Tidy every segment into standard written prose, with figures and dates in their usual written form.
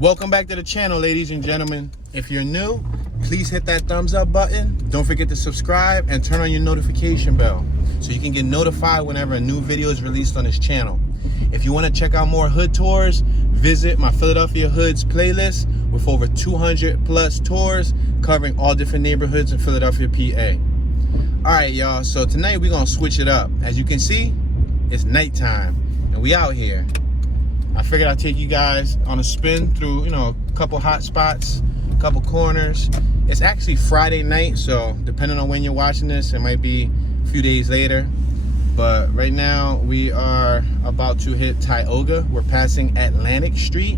Welcome back to the channel, ladies and gentlemen. If you're new, please hit that thumbs up button. Don't forget to subscribe and turn on your notification bell so you can get notified whenever a new video is released on this channel. If you want to check out more hood tours, visit my Philadelphia Hoods playlist with over 200 plus tours covering all different neighborhoods in Philadelphia, PA. All right, y'all, so tonight we're gonna switch it up. As you can see, it's nighttime and we out here. I figured I'd take you guys on a spin through, a couple hot spots, a couple corners. It's actually Friday night, so depending on when you're watching this, it might be a few days later. But right now, we are about to hit Tioga. We're passing Atlantic Street.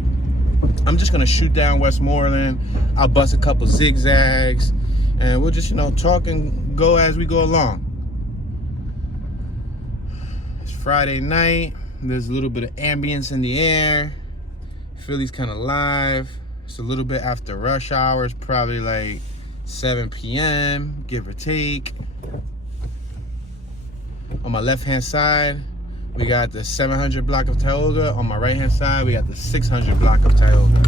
I'm just gonna shoot down Westmoreland. I'll bust a couple zigzags, and we'll just, talk and go as we go along. It's Friday night. There's a little bit of ambience in the air. Philly's kind of live. It's a little bit after rush hours, probably like 7 p.m., give or take. On my left-hand side, we got the 700 block of Tioga. On my right-hand side, we got the 600 block of Tioga.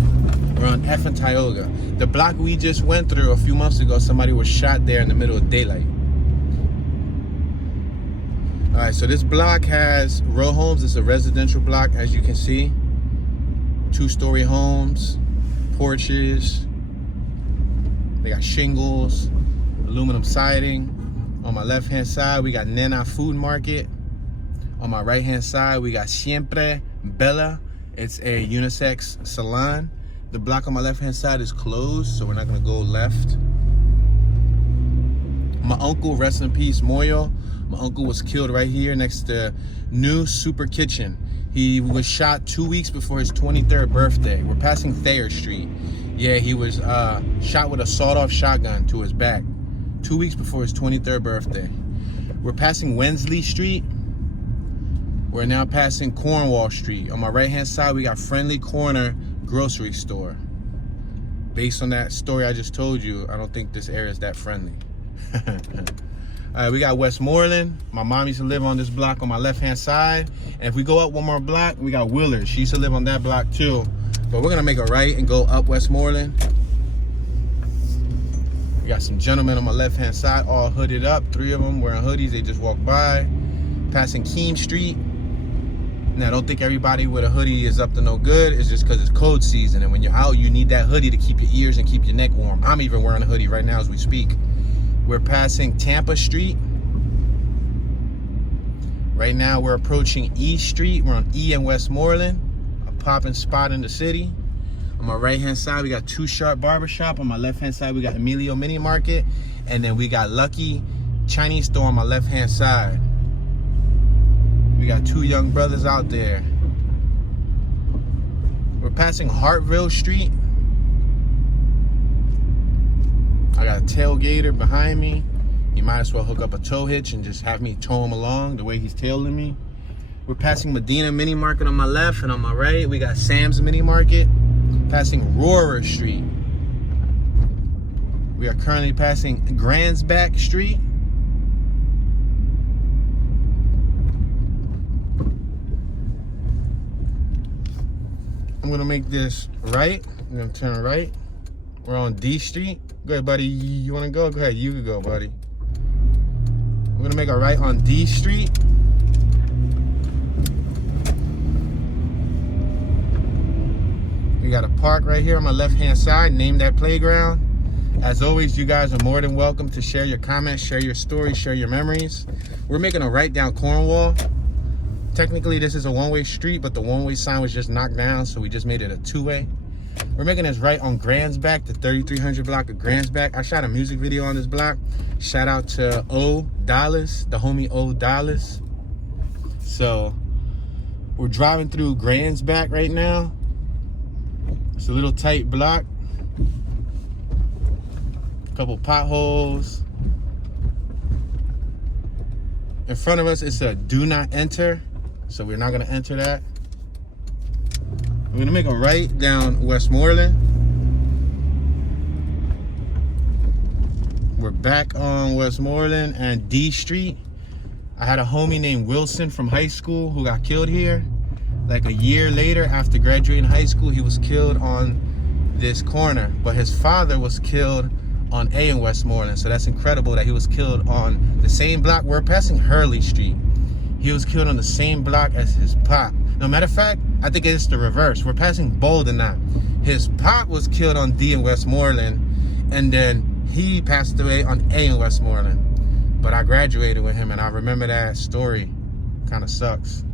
We're on F and Tioga. The block we just went through a few months ago, somebody was shot there in the middle of daylight. All right, so this block has row homes. It's a residential block, as you can see. 2-story homes, porches. They got shingles, aluminum siding. On my left-hand side, we got Nana Food Market. On my right-hand side, we got Siempre Bella. It's a unisex salon. The block on my left-hand side is closed, so we're not gonna go left. My uncle, rest in peace, Moyo. My uncle was killed right here next to New Super Kitchen. He was shot 2 weeks before his 23rd birthday. We're passing Thayer Street. Yeah, he was shot with a sawed-off shotgun to his back 2 weeks before his 23rd birthday. We're passing Wensley Street. We're now passing Cornwall Street. On my right-hand side, we got Friendly Corner Grocery Store. Based on that story I just told you, I don't think this area is that friendly. All right, we got Westmoreland. My mom used to live on this block on my left-hand side. And if we go up one more block, we got Willard. She used to live on that block too. But we're gonna make a right and go up Westmoreland. We got some gentlemen on my left-hand side, all hooded up. 3 of them wearing hoodies, they just walked by. Passing Keene Street. Now, don't think everybody with a hoodie is up to no good. It's just because it's cold season. And when you're out, you need that hoodie to keep your ears and keep your neck warm. I'm even wearing a hoodie right now as we speak. We're passing Tampa Street. Right now we're approaching E Street. We're on E and Westmoreland, a popping spot in the city. On my right hand side, we got 2 Sharp Barber Shop. On my left hand side, we got Emilio Mini Market. And then we got Lucky Chinese Store on my left hand side. We got 2 young brothers out there. We're passing Hartville Street. I got a tailgater behind me. You might as well hook up a tow hitch and just have me tow him along the way he's tailing me. We're passing Medina Mini Market on my left, and on my right, we got Sam's Mini Market. Passing Roarer Street. We are currently passing Grandsback Street. I'm gonna make this right. I'm gonna turn right. We're on D Street. Go ahead, buddy. You wanna go? Go ahead, you can go, buddy. We're gonna make a right on D Street. We got a park right here on my left-hand side. Name that playground. As always, you guys are more than welcome to share your comments, share your stories, share your memories. We're making a right down Cornwall. Technically, this is a one-way street, but the one-way sign was just knocked down, so we just made it a 2-way. We're making this right on Grandsback, the 3300 block of Grandsback. I shot a music video on this block. Shout out to O Dallas, the homie O Dallas. So we're driving through Grandsback right now. It's a little tight block. A couple potholes. In front of us, it's a do not enter. So we're not gonna enter that. We're gonna make a right down Westmoreland. We're back on Westmoreland and D Street. I had a homie named Wilson from high school who got killed here. like a year later after graduating high school, he was killed on this corner. But his father was killed on A in Westmoreland. So that's incredible that he was killed on the same block. We're passing Hurley Street. He was killed on the same block as his pop. No, matter of fact, I think it's the reverse. We're passing Bolden now. His pop was killed on D in Westmoreland, and then he passed away on A in Westmoreland. But I graduated with him, and I remember that story. Kind of sucks.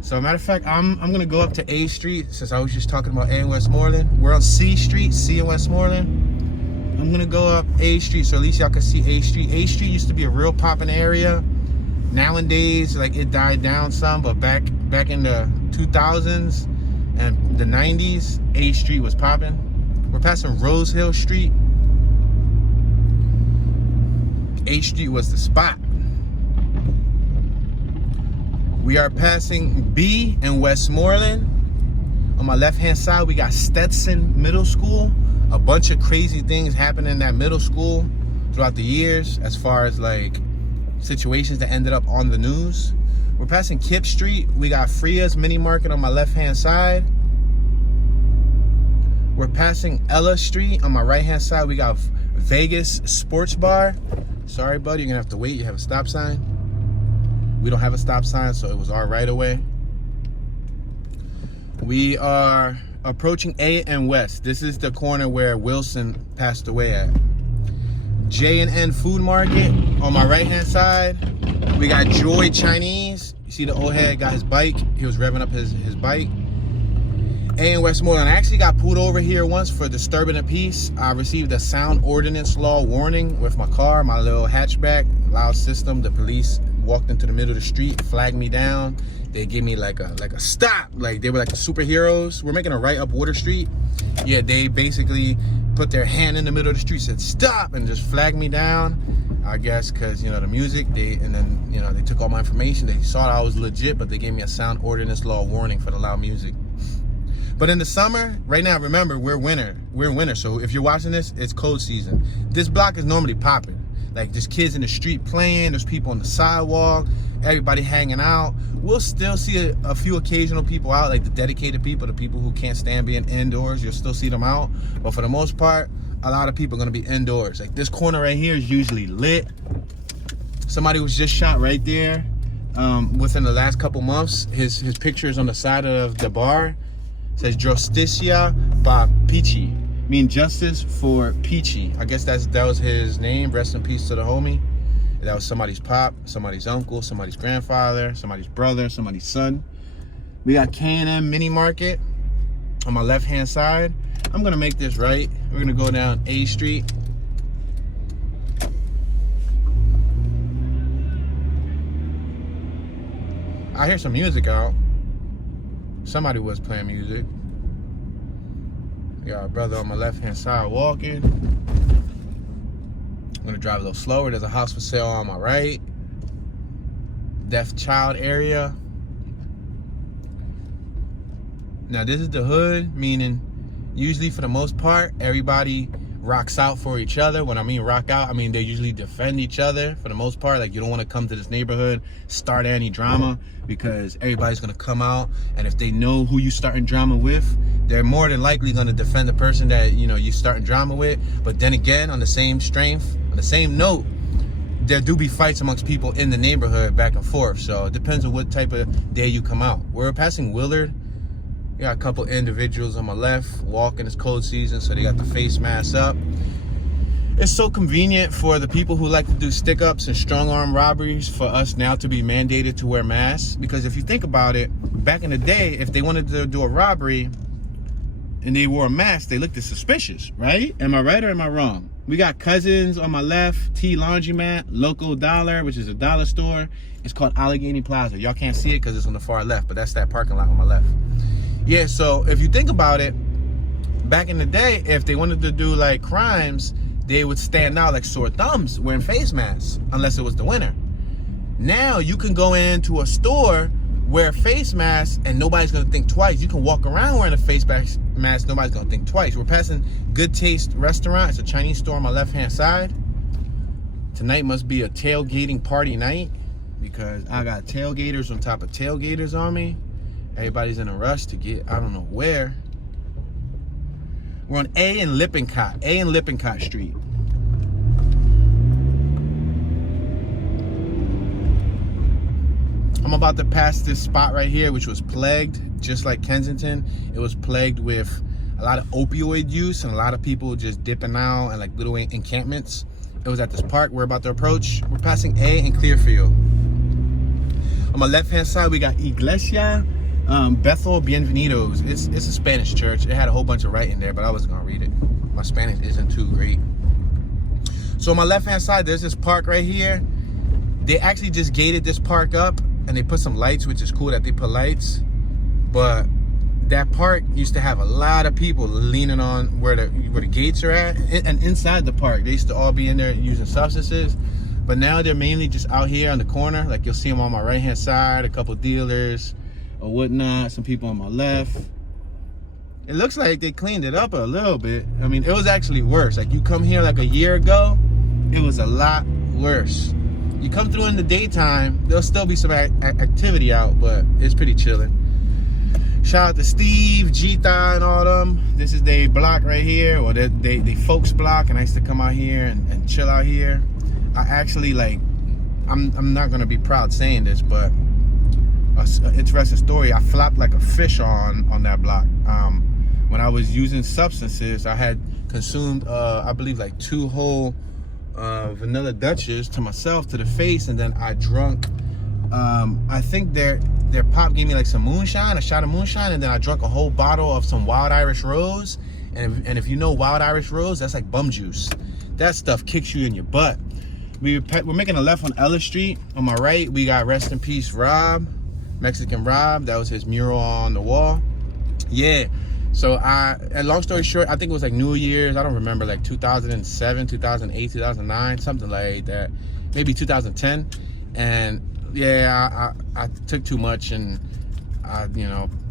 So, matter of fact, I'm gonna go up to A Street since I was just talking about A in Westmoreland. We're on C Street, C in Westmoreland. I'm gonna go up A Street so at least y'all can see A Street. A Street used to be a real poppin' area. Nowadays, like, it died down some, but back in the 2000s and the 90s, A Street was popping. We're passing Rose Hill Street. A Street was the spot. We are passing B in Westmoreland. On my left-hand side, we got Stetson Middle School. A bunch of crazy things happened in that middle school throughout the years, as far as like situations that ended up on the news. We're passing Kip Street. We got Fria's Mini Market on my left-hand side. We're passing Ella Street. On my right-hand side, we got Vegas Sports Bar. Sorry, buddy, you're gonna have to wait. You have a stop sign. We don't have a stop sign, so it was our right of way. We are approaching A and West. This is the corner where Wilson passed away at. J&N Food Market on my right-hand side. We got Joy Chinese. You see the old head got his bike. He was revving up his bike. A in Westmoreland. I actually got pulled over here once for disturbing the peace. I received a sound ordinance law warning with my car, my little hatchback, loud system. The police walked into the middle of the street, flagged me down. They gave me like a stop. Like, they were like the superheroes. We're making a right up Water Street. Yeah, they basically put their hand in the middle of the street, said stop, and just flagged me down. I guess because, you know, the music, they took all my information. They saw I was legit, but they gave me a sound ordinance law warning for the loud music. But in the summer, right now, remember, we're winter. We're in winter, so if you're watching this, it's cold season. This block is normally popping. Like, there's kids in the street playing, there's people on the sidewalk, everybody hanging out. We'll still see a few occasional people out, like the dedicated people, the people who can't stand being indoors. You'll still see them out. But for the most part, a lot of people are gonna be indoors. Like, this corner right here is usually lit. Somebody was just shot right there within the last couple months. His picture is on the side of the bar. It says Justicia pa Peachy, mean justice for Peachy. I guess that was his name. Rest in peace to the homie. That was somebody's pop, somebody's uncle, somebody's grandfather, somebody's brother, somebody's son. We got K&M Mini Market on my left-hand side. I'm gonna make this right. We're gonna go down A Street. I hear some music out. Somebody was playing music. We got a brother on my left-hand side walking. I'm gonna drive a little slower. There's a house for sale on my right. Deaf child area. Now this is the hood, meaning usually for the most part, everybody rocks out for each other. When I mean rock out, I mean they usually defend each other for the most part. Like, you don't want to come to this neighborhood, start any drama, because everybody's gonna come out, and if they know who you starting drama with, they're more than likely gonna defend the person that, you know, you starting drama with. But then again, on the same strength, on the same note, there do be fights amongst people in the neighborhood back and forth. So it depends on what type of day you come out. We're passing Willard. We got a couple individuals on my left walking. It's cold season, so they got the face masks up. It's so convenient for the people who like to do stick-ups and strong-arm robberies for us now to be mandated to wear masks. Because if you think about it, back in the day, if they wanted to do a robbery and they wore a mask, they looked suspicious, right? Am I right or am I wrong? We got Cousins on my left, T Laundromat, Local Dollar, which is a dollar store. It's called Allegheny Plaza. Y'all can't see it because it's on the far left, but that's that parking lot on my left. Yeah, so if you think about it, back in the day, if they wanted to do like crimes, they would stand out like sore thumbs wearing face masks, unless it was the winter. Now you can go into a store, wear a face mask, and nobody's gonna think twice. You can walk around wearing a face mask, nobody's gonna think twice. We're passing Good Taste Restaurant. It's a Chinese store on my left-hand side. Tonight must be a tailgating party night. because I got tailgaters on top of tailgaters on me. Everybody's in a rush to get, I don't know where. We're on A and Lippincott Street. I'm about to pass this spot right here, which was plagued, just like Kensington. It was plagued with a lot of opioid use and a lot of people just dipping out and like little encampments. It was at this park we're about to approach. We're passing A and Clearfield. On my left-hand side, we got Iglesia Bethel Bienvenidos. It's a Spanish church. It had a whole bunch of writing there, but I wasn't gonna read it. My Spanish isn't too great. So on my left-hand side, there's this park right here. They actually just gated this park up and they put some lights, which is cool that they put lights. But that park used to have a lot of people leaning on where the gates are at, and inside the park they used to all be in there using substances. But now they're mainly just out here on the corner. Like you'll see them on my right hand side, a couple dealers or whatnot, some people on my left. It looks like they cleaned it up a little bit. I mean, it was actually worse. Like you come here like a year ago, it was a lot worse. You come through in the daytime, there'll still be some activity out, but it's pretty chilling. Shout out to Steve, Gita, and all them. This is their block right here, or they folks block, and I used to come out here and chill out here. I actually like, I'm not gonna be proud saying this, but an interesting story. I flopped like a fish on that block. When I was using substances, I had consumed, I believe, like 2 whole vanilla Dutches to myself, to the face, and then I drunk. I think their pop gave me like some moonshine, a shot of moonshine, and then I drank a whole bottle of some Wild Irish Rose. And if you know Wild Irish Rose, that's like bum juice. That stuff kicks you in your butt. We're making a left on Ellis Street. On my right, we got rest in peace Rob, Mexican Rob. That was his mural on the wall. Yeah. So and long story short, I think it was like New Year's. I don't remember, like 2007, 2008, 2009, something like that. Maybe 2010. And yeah, I took too much and I,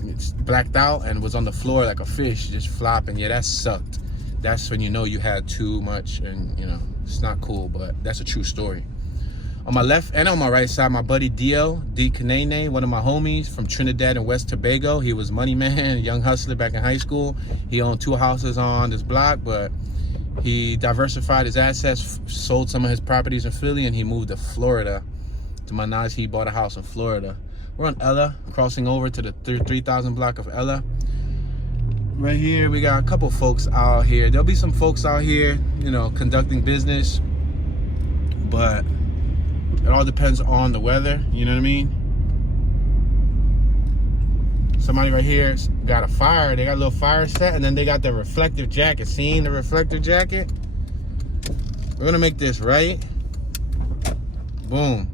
it's blacked out and was on the floor like a fish, just flopping. Yeah, that sucked. That's when you know you had too much, and it's not cool, but that's a true story. On my left and on my right side, my buddy D Kanene, one of my homies from Trinidad and West Tobago. He was money man, young hustler back in high school. He owned 2 houses on this block, but he diversified his assets, sold some of his properties in Philly, and he moved to Florida. To my knowledge, he bought a house in Florida. We're on Ella, crossing over to the 3000 block of Ella. Right here, we got a couple folks out here. There'll be some folks out here, conducting business, but it all depends on the weather, you know what I mean? Somebody right here got a fire. They got a little fire set, and then they got the reflective jacket. Seeing the reflective jacket? We're gonna make this right. Boom.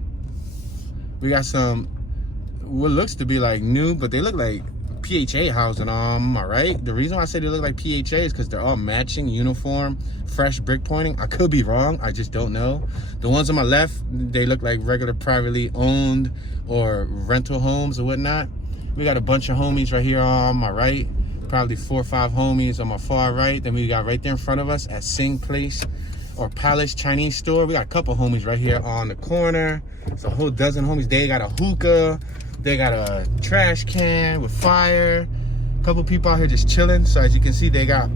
We got some, what looks to be like new, but they look like PHA housing on my right. The reason why I say they look like PHA is because they're all matching, uniform, fresh brick pointing. I could be wrong, I just don't know. The ones on my left, they look like regular privately owned or rental homes or whatnot. We got a bunch of homies right here on my right, probably 4 or 5 homies on my far right. Then we got right there in front of us at Sing Place or Palace Chinese store. We got a couple homies right here on the corner. It's a whole dozen homies. They got a hookah. They got a trash can with fire. A couple people out here just chilling. So as you can see, they got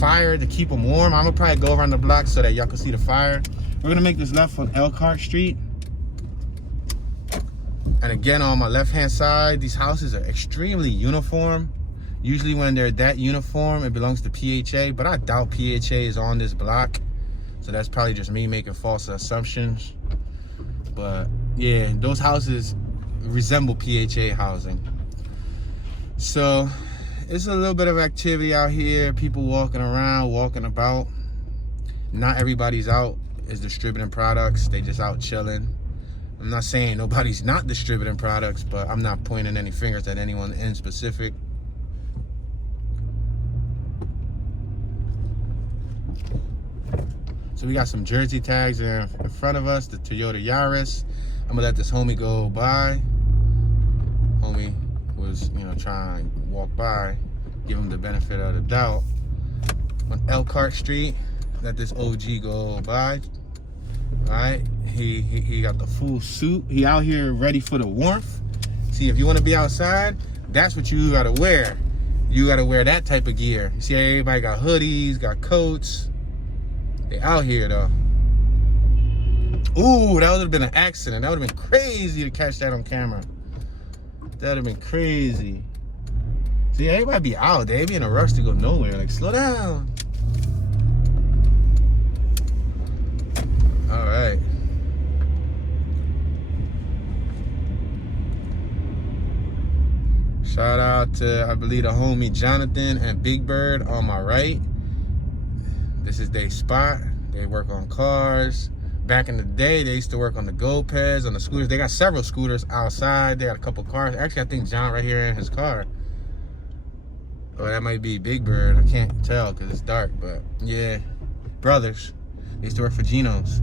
fire to keep them warm. I'm gonna probably go around the block so that y'all can see the fire. We're gonna make this left on Elkhart Street. And again, on my left-hand side, these houses are extremely uniform. Usually when they're that uniform, it belongs to PHA, but I doubt PHA is on this block. So that's probably just me making false assumptions. But yeah, those houses resemble PHA housing. So it's a little bit of activity out here. People walking around, walking about. Not everybody's out is distributing products. They just out chilling. I'm not saying nobody's not distributing products, but I'm not pointing any fingers at anyone in specific. So we got some jersey tags in front of us, the Toyota Yaris. I'm gonna let this homie go by. Homie was, trying to walk by, give him the benefit of the doubt. On Elkhart Street, let this OG go by. All right, he got the full suit. He out here ready for the warmth. See, if you want to be outside, that's what you gotta wear. You gotta wear that type of gear. You see, everybody got hoodies, got coats. They out here though. Ooh, that would have been an accident. That would have been crazy to catch that on camera. That would have been crazy. See, everybody be out. They be in a rush to go nowhere. Like, slow down. All right. Shout out to, I believe, the homie Jonathan and Big Bird on my right. This is their spot. They work on cars. Back in the day, they used to work on the GoPeds, on the scooters. They got several scooters outside. They got a couple cars. Actually, I think John right here in his car. Oh, that might be Big Bird. I can't tell because it's dark, but yeah. Brothers. They used to work for Geno's.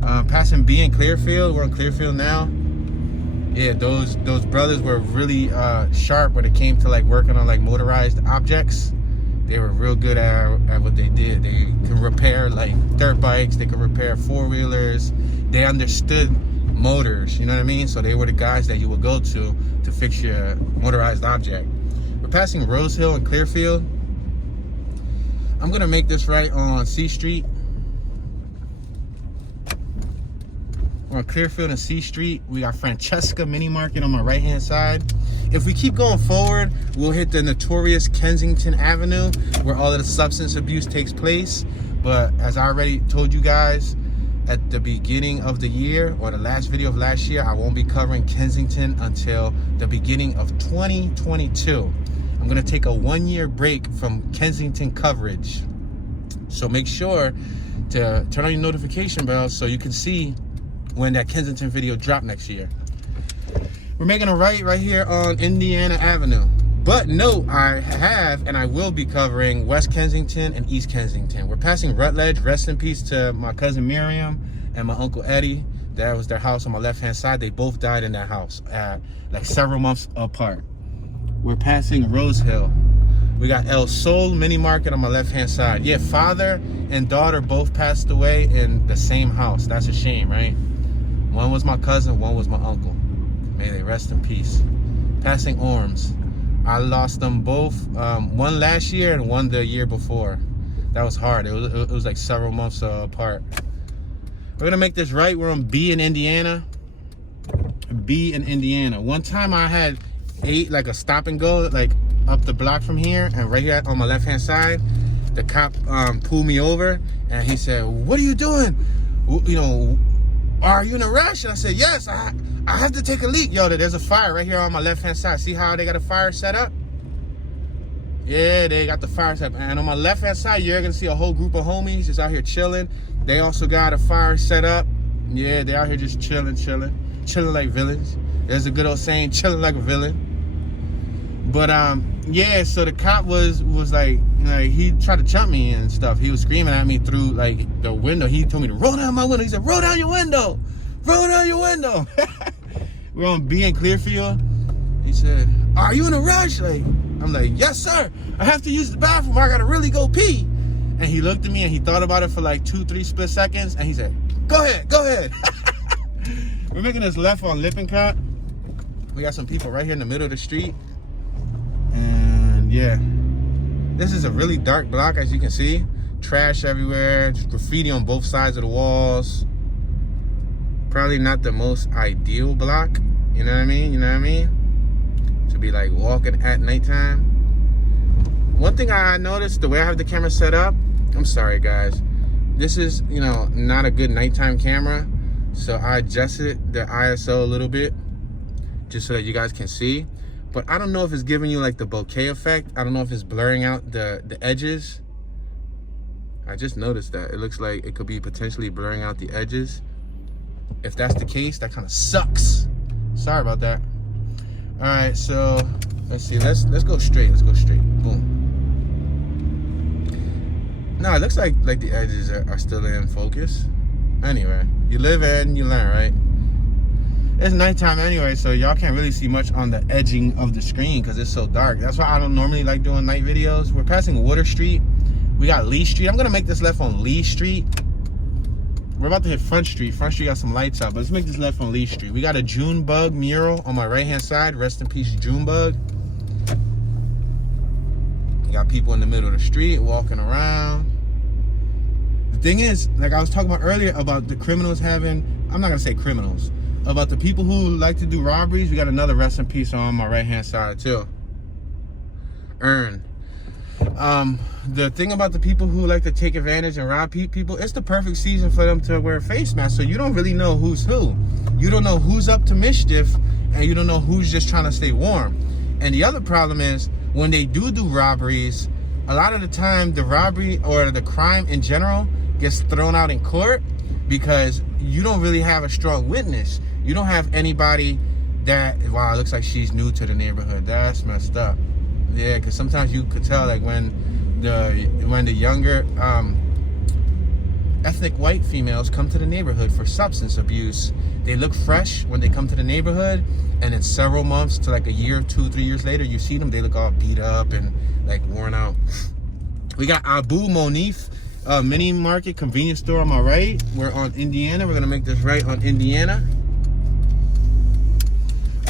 Passing B in Clearfield. We're in Clearfield now. Yeah, those brothers were really sharp when it came to like working on like motorized objects. They were real good at what they did. They could repair like dirt bikes. They could repair four-wheelers. They understood motors, you know what I mean? So they were the guys that you would go to fix your motorized object. We're passing Rose Hill and Clearfield. I'm gonna make this right on C Street. We're on Clearfield and C Street. We got Francesca Mini Market on my right-hand side. If we keep going forward, we'll hit the notorious Kensington Avenue where all of the substance abuse takes place. But as I already told you guys at the beginning of the year, or the last video of last year, I won't be covering Kensington until the beginning of 2022. I'm gonna take a 1-year break from Kensington coverage. So make sure to turn on your notification bell so you can see when that Kensington video drop next year. We're making a right here on Indiana Avenue. But note, I have and I will be covering West Kensington and East Kensington. We're passing Rutledge. Rest in peace to my cousin Miriam and my uncle Eddie. That was their house on my left-hand side. They both died in that house like several months apart. We're passing Rose Hill. We got El Sol Mini Market on my left-hand side. Yeah, father and daughter both passed away in the same house. That's a shame, right? One was my cousin, one was my uncle. May they rest in peace. Passing Orms. I lost them both, one last year and one the year before. That was hard. It was like several months apart. We're gonna make this right. We're on B in Indiana. B in Indiana. One time I had ate like a stop and go, like up the block from here, and right here on my left-hand side, the cop pulled me over and he said, "What are you doing? You know, are you in a rush?" And I said, "Yes, I have to take a leak." Yo, there's a fire right here on my left-hand side. See how they got a fire set up? Yeah, they got the fire set up. And on my left-hand side, you're going to see a whole group of homies just out here chilling. They also got a fire set up. Yeah, they out here just chilling like villains. There's a good old saying, chilling like a villain. But, yeah, so the cop was like, he tried to jump me and stuff. He was screaming at me through, like, the window. He told me to roll down my window. He said, roll down your window. Roll down your window. We're on B in Clearfield. He said, "Are you in a rush?" Like, I'm like, "Yes, sir. I have to use the bathroom. I gotta really go pee." And he looked at me and he thought about it for like 2-3 split seconds. And he said, "Go ahead, go ahead." We're making this left on Lippincott. We got some people right here in the middle of the street. And yeah, this is a really dark block, as you can see. Trash everywhere, just graffiti on both sides of the walls. Probably not the most ideal block, you know what I mean? You know what I mean? To be like walking at nighttime. One thing I noticed, the way I have the camera set up, I'm sorry guys, this is, you know, not a good nighttime camera. So I adjusted the ISO a little bit just so that you guys can see. But I don't know if it's giving you like the bokeh effect. I don't know if it's blurring out the edges. I just noticed that. It looks like it could be potentially blurring out the edges. If that's the case, that kind of sucks. Sorry about that. All right, so let's see. Let's go straight. Let's go straight. Boom. No, it looks like the edges are still in focus. Anyway, you live and you learn, right? It's nighttime anyway, so y'all can't really see much on the edging of the screen because it's so dark. That's why I don't normally like doing night videos. We're passing Water Street. We got Lee Street. I'm gonna make this left on Lee Street. we're about to hit Front Street. Front Street got some lights out, but let's make this left on Lee Street. We got a Junebug mural on my right-hand side. Rest in peace, Junebug. You got people in the middle of the street walking around. The thing is, like I was talking about earlier about the criminals having, I'm not gonna say criminals, about the people who like to do robberies. We got another rest in peace on my right-hand side too. The thing about the people who like to take advantage and rob people, it's the perfect season for them to wear a face mask, so you don't really know who's who. You don't know who's up to mischief, and you don't know who's just trying to stay warm. And the other problem is, when they do robberies, a lot of the time the robbery or the crime in general gets thrown out in court because you don't really have a strong witness. You don't have anybody that, wow, it looks like she's new to the neighborhood. That's messed up. Yeah, because sometimes you could tell, like when the younger ethnic white females come to the neighborhood for substance abuse, they look fresh when they come to the neighborhood, and in several months to like a year, 2-3 years later, you see them, they look all beat up and like worn out. We got Abu Monif mini market convenience store on my right. We're on Indiana. We're gonna make this right on Indiana.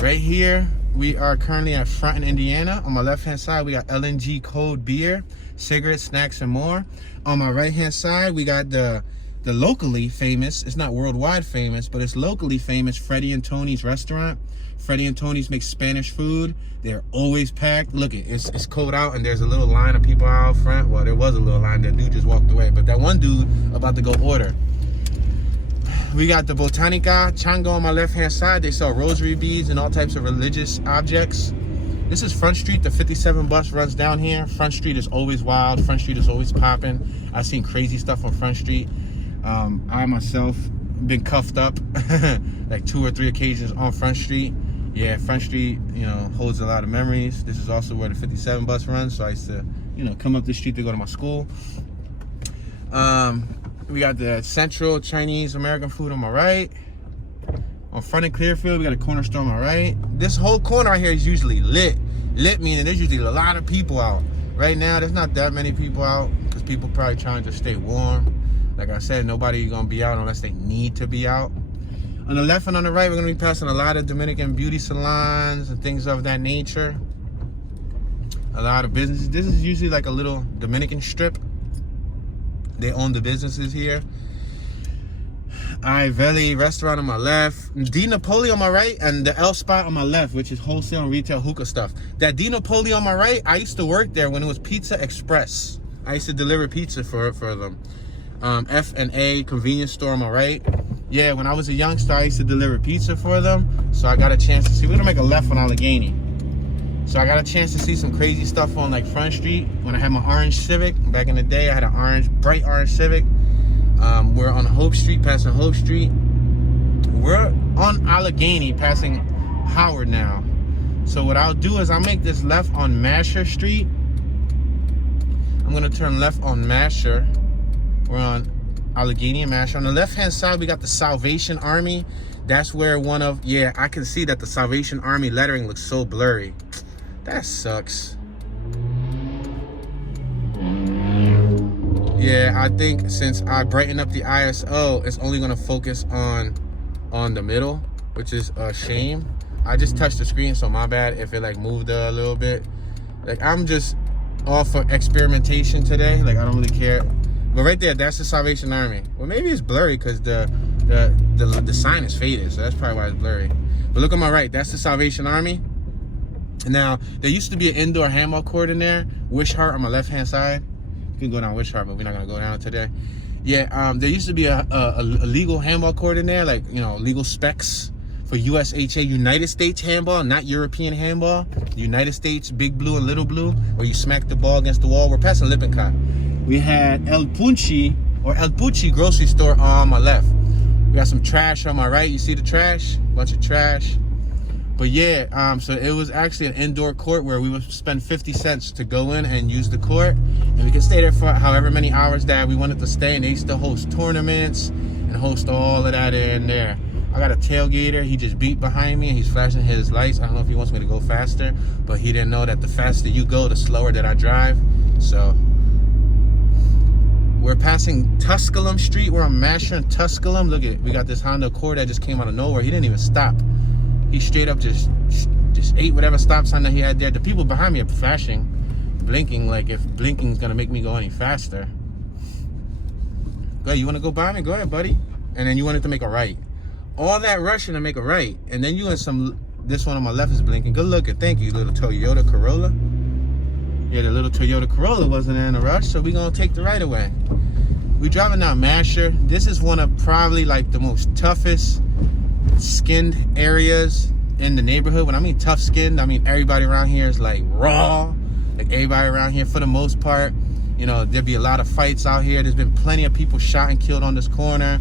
Right here, we are currently at Front in Indiana. On my left-hand side, we got LNG Cold Beer, cigarettes, snacks, and more. On my right-hand side, we got the locally famous, it's not worldwide famous, but it's locally famous Freddie and Tony's restaurant. Freddie and Tony's makes Spanish food. They're always packed. Look, it's cold out, and there's a little line of people out front. Well, there was a little line. That dude just walked away, but that one dude about to go order. We got the Botanica Chango on my left-hand side. They sell rosary beads and all types of religious objects. This is Front Street. The 57 bus runs down here. Front Street is always wild. Front Street is always popping. I've seen crazy stuff on Front Street. I myself been cuffed up like 2 or 3 occasions on Front Street. Yeah, Front Street, you know, holds a lot of memories. This is also where the 57 bus runs, so I used to, you know, come up the street to go to my school. We got the Central Chinese American food on my right. On Front and Clearfield, we got a corner store on my right. This whole corner right here is usually lit. Lit meaning there's usually a lot of people out. Right now, there's not that many people out because people probably trying to stay warm. Like I said, nobody gonna be out unless they need to be out. On the left and on the right, we're gonna be passing a lot of Dominican beauty salons and things of that nature. A lot of businesses. This is usually like a little Dominican strip. They own the businesses here. Valley restaurant on my left. Di Napoli on my right, and the El Spot on my left, which is wholesale and retail hookah stuff. That Di Napoli on my right, I used to work there when it was Pizza Express. I used to deliver pizza for them. F&A convenience store on my right. Yeah, when I was a youngster, I used to deliver pizza for them. So I got a chance to see. We're gonna make a left on Allegheny. So I got a chance to see some crazy stuff on like Front Street. When I had my orange Civic, back in the day, I had an bright orange Civic. We're on Hope Street, passing Hope Street. We're on Allegheny, passing Howard now. So what I'll do is I'll make this left on Masher Street. I'm gonna turn left on Masher. We're on Allegheny and Masher. On the left-hand side, we got the Salvation Army. That's where yeah, I can see that the Salvation Army lettering looks so blurry. That sucks. Yeah, I think since I brighten up the ISO, it's only gonna focus on the middle, which is a shame. I just touched the screen, so my bad if it like moved a little bit. Like I'm just all for experimentation today. Like I don't really care. But right there, that's the Salvation Army. Well, maybe it's blurry because the sign is faded, so that's probably why it's blurry. But look on my right, that's the Salvation Army. Now, there used to be an indoor handball court in there, Wishart on my left-hand side. You can go down Wishart, but we're not gonna go down today. Yeah, there used to be a legal handball court in there, like, you know, legal specs for USHA, United States handball, not European handball. United States, big blue and little blue, where you smack the ball against the wall. We're passing Lippincott. We had El Pucci grocery store on my left. We got some trash on my right. You see the trash? Bunch of trash. But yeah, so it was actually an indoor court where we would spend 50 cents to go in and use the court. And we could stay there for however many hours that we wanted to stay. And they used to host tournaments and host all of that in there. I got a tailgater. He just beat behind me and he's flashing his lights. I don't know if he wants me to go faster, but he didn't know that the faster you go, the slower that I drive. So We're passing Tusculum Street. We're on Masher and Tusculum. Look at it. We got this Honda Accord that just came out of nowhere. He didn't even stop. He straight up just ate whatever stop sign that he had there. The people behind me are flashing, blinking, like if blinking is gonna make me go any faster. Go ahead, you wanna go by me? Go ahead, buddy. And then you wanted to make a right. All that rushing to make a right. And then you and this one on my left is blinking. Good looking. Thank you, little Toyota Corolla. Yeah, the little Toyota Corolla wasn't in a rush, so we gonna take the right away. We driving down Masher. This is one of probably like the most toughest skinned areas in the neighborhood. When I mean tough skinned, I mean everybody around here is like raw. Like everybody around here, for the most part, you know, there'd be a lot of fights out here. There's been plenty of people shot and killed on this corner.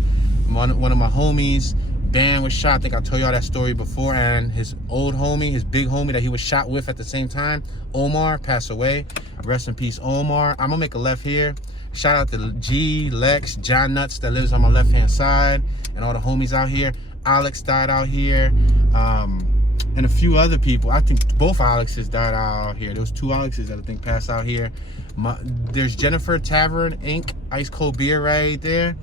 One of my homies, Dan, was shot. I think I told y'all that story before. And his old homie, his big homie that he was shot with at the same time, Omar, passed away. Rest in peace, Omar. I'm gonna make a left here. Shout out to G, Lex, John Nuts that lives on my left-hand side, and all the homies out here. Alex died out here, and a few other people. I think both Alexes died out here. There was 2 Alexes that I think passed out here. There's Jennifer Tavern Inc. Ice cold beer right there.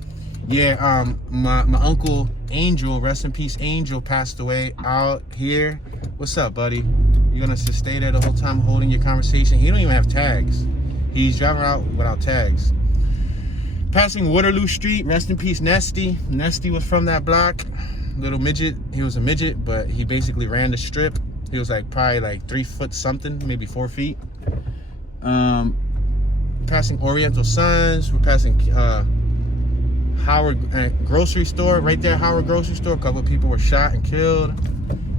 Yeah, my uncle Angel, rest in peace, Angel, passed away out here. What's up, buddy? You're gonna just stay there the whole time holding your conversation? He don't even have tags. He's driving out without tags. Passing Waterloo Street, rest in peace, Nesty. Nesty was from that block. Little midget. He was a midget, but he basically ran the strip. He was like probably like 3 foot something, maybe 4 feet. Passing Oriental Suns. We're passing Howard grocery store right there. Howard grocery store. A couple of people were shot and killed.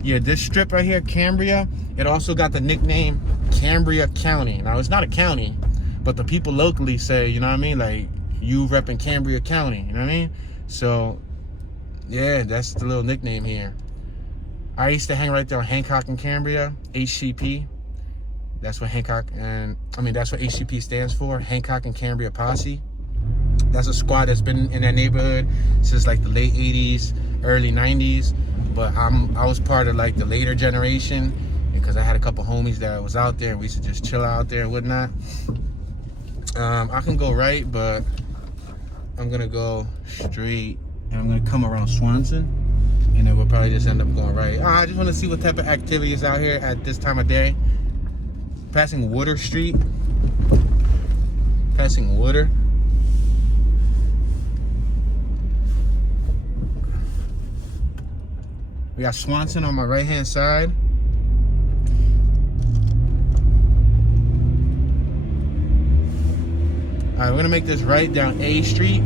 Yeah, this strip right here, Cambria, it also got the nickname Cambria County. Now it's not a county, but the people locally say, you know what I mean, like you repping Cambria County, you know what I mean? So yeah, that's the little nickname here. I used to hang right there on Hancock and Cambria, HCP. That's what that's what HCP stands for, Hancock and Cambria Posse. That's a squad that's been in that neighborhood since like the late 80s, early 90s. But I was part of like the later generation because I had a couple homies that was out there and we used to just chill out there and whatnot. I can go right, but I'm gonna go straight and I'm gonna come around Swanson and then we'll probably just end up going right. I just want to see what type of activity is out here at this time of day. Passing Water Street. Passing Water. We got Swanson on my right-hand side. All right, we're gonna make this right down A Street.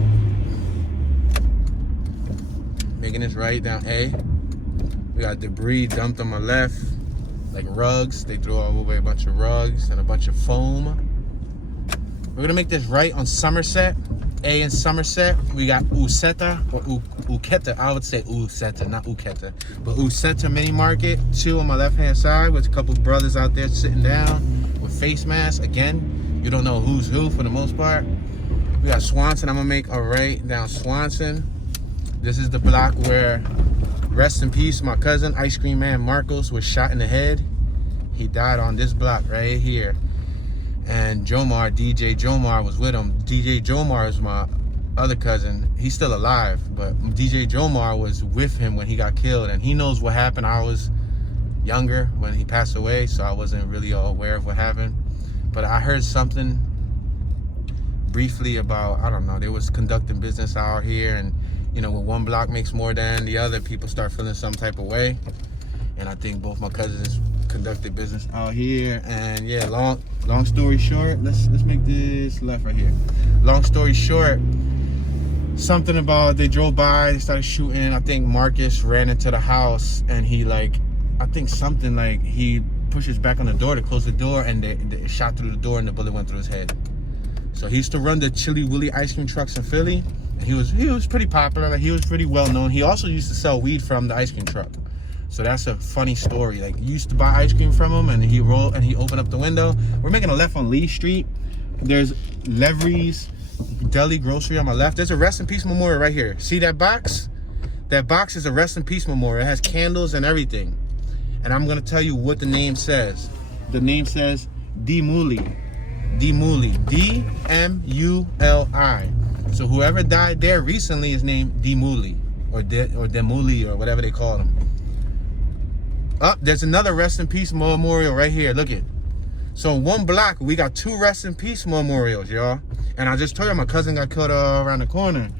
Making this right down A. We got debris dumped on my left, like rugs. They threw all over a bunch of rugs and a bunch of foam. We're gonna make this right on Somerset. A in Somerset, we got Uceta, or Uketa, I would say Uceta, not Uketa, but Uceta Mini Market, 2 on my left-hand side with a couple brothers out there sitting down with face masks. Again, you don't know who's who for the most part. We got Swanson. I'm gonna make a right down Swanson. This is the block where, rest in peace, my cousin, Ice Cream Man Marcos, was shot in the head. He died on this block right here. And Jomar, DJ Jomar, was with him. DJ Jomar is my other cousin. He's still alive, but DJ Jomar was with him when he got killed, and he knows what happened. I was younger when he passed away, so I wasn't really aware of what happened. But I heard something briefly about, I don't know, they was conducting business out here, and you know, when one block makes more than the other, people start feeling some type of way. And I think both my cousins conducted business out here. And yeah, long story short, let's make this left right here. Long story short, something about they drove by, they started shooting. I think Marcus ran into the house and he he pushes back on the door to close the door, and they shot through the door and the bullet went through his head. So he used to run the Chili Willy ice cream trucks in Philly, and he was pretty popular. Like, he was pretty well known. He also used to sell weed from the ice cream truck. So that's a funny story. Like, you used to buy ice cream from him, and he opened up the window. We're making a left on Lee Street. There's Levery's Deli Grocery on my left. There's a rest in peace memorial right here. See that box? That box is a rest in peace memorial. It has candles and everything. And I'm gonna tell you what the name says. The name says D Muli. D Muli. D-M-U-L-I. So whoever died there recently is named Demuli or Demuli or whatever they call him. Oh, there's another rest in peace memorial right here. Look it. So in one block, we got 2 rest in peace memorials, y'all. And I just told you my cousin got killed around the corner.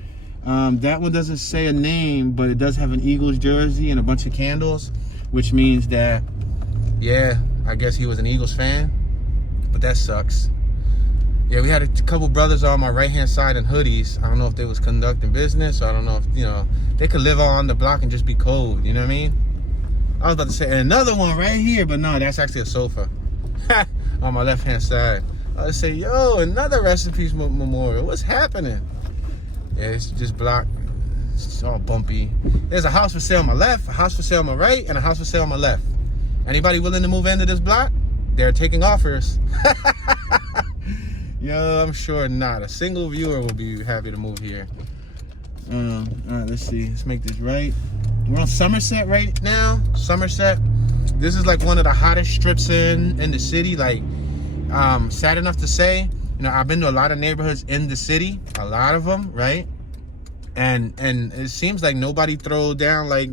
That one doesn't say a name, but it does have an Eagles jersey and a bunch of candles, which means that, yeah, I guess he was an Eagles fan. But that sucks. Yeah, we had a couple brothers on my right-hand side in hoodies. I don't know if they was conducting business. I don't know if, you know, they could live on the block and just be cold. You know what I mean? I was about to say another one right here, but no, that's actually a sofa on my left-hand side. I was say, yo, another rest in peace memorial. What's happening? Yeah, it's just block. It's all bumpy. There's a house for sale on my left, a house for sale on my right, and a house for sale on my left. Anybody willing to move into this block? They're taking offers. Yo, I'm sure not. A single viewer will be happy to move here. All right, let's see. Let's make this right. We're on Somerset right now. Somerset. This is like one of the hottest strips in the city. Like, sad enough to say, you know, I've been to a lot of neighborhoods in the city, a lot of them, right? And it seems like nobody throw down like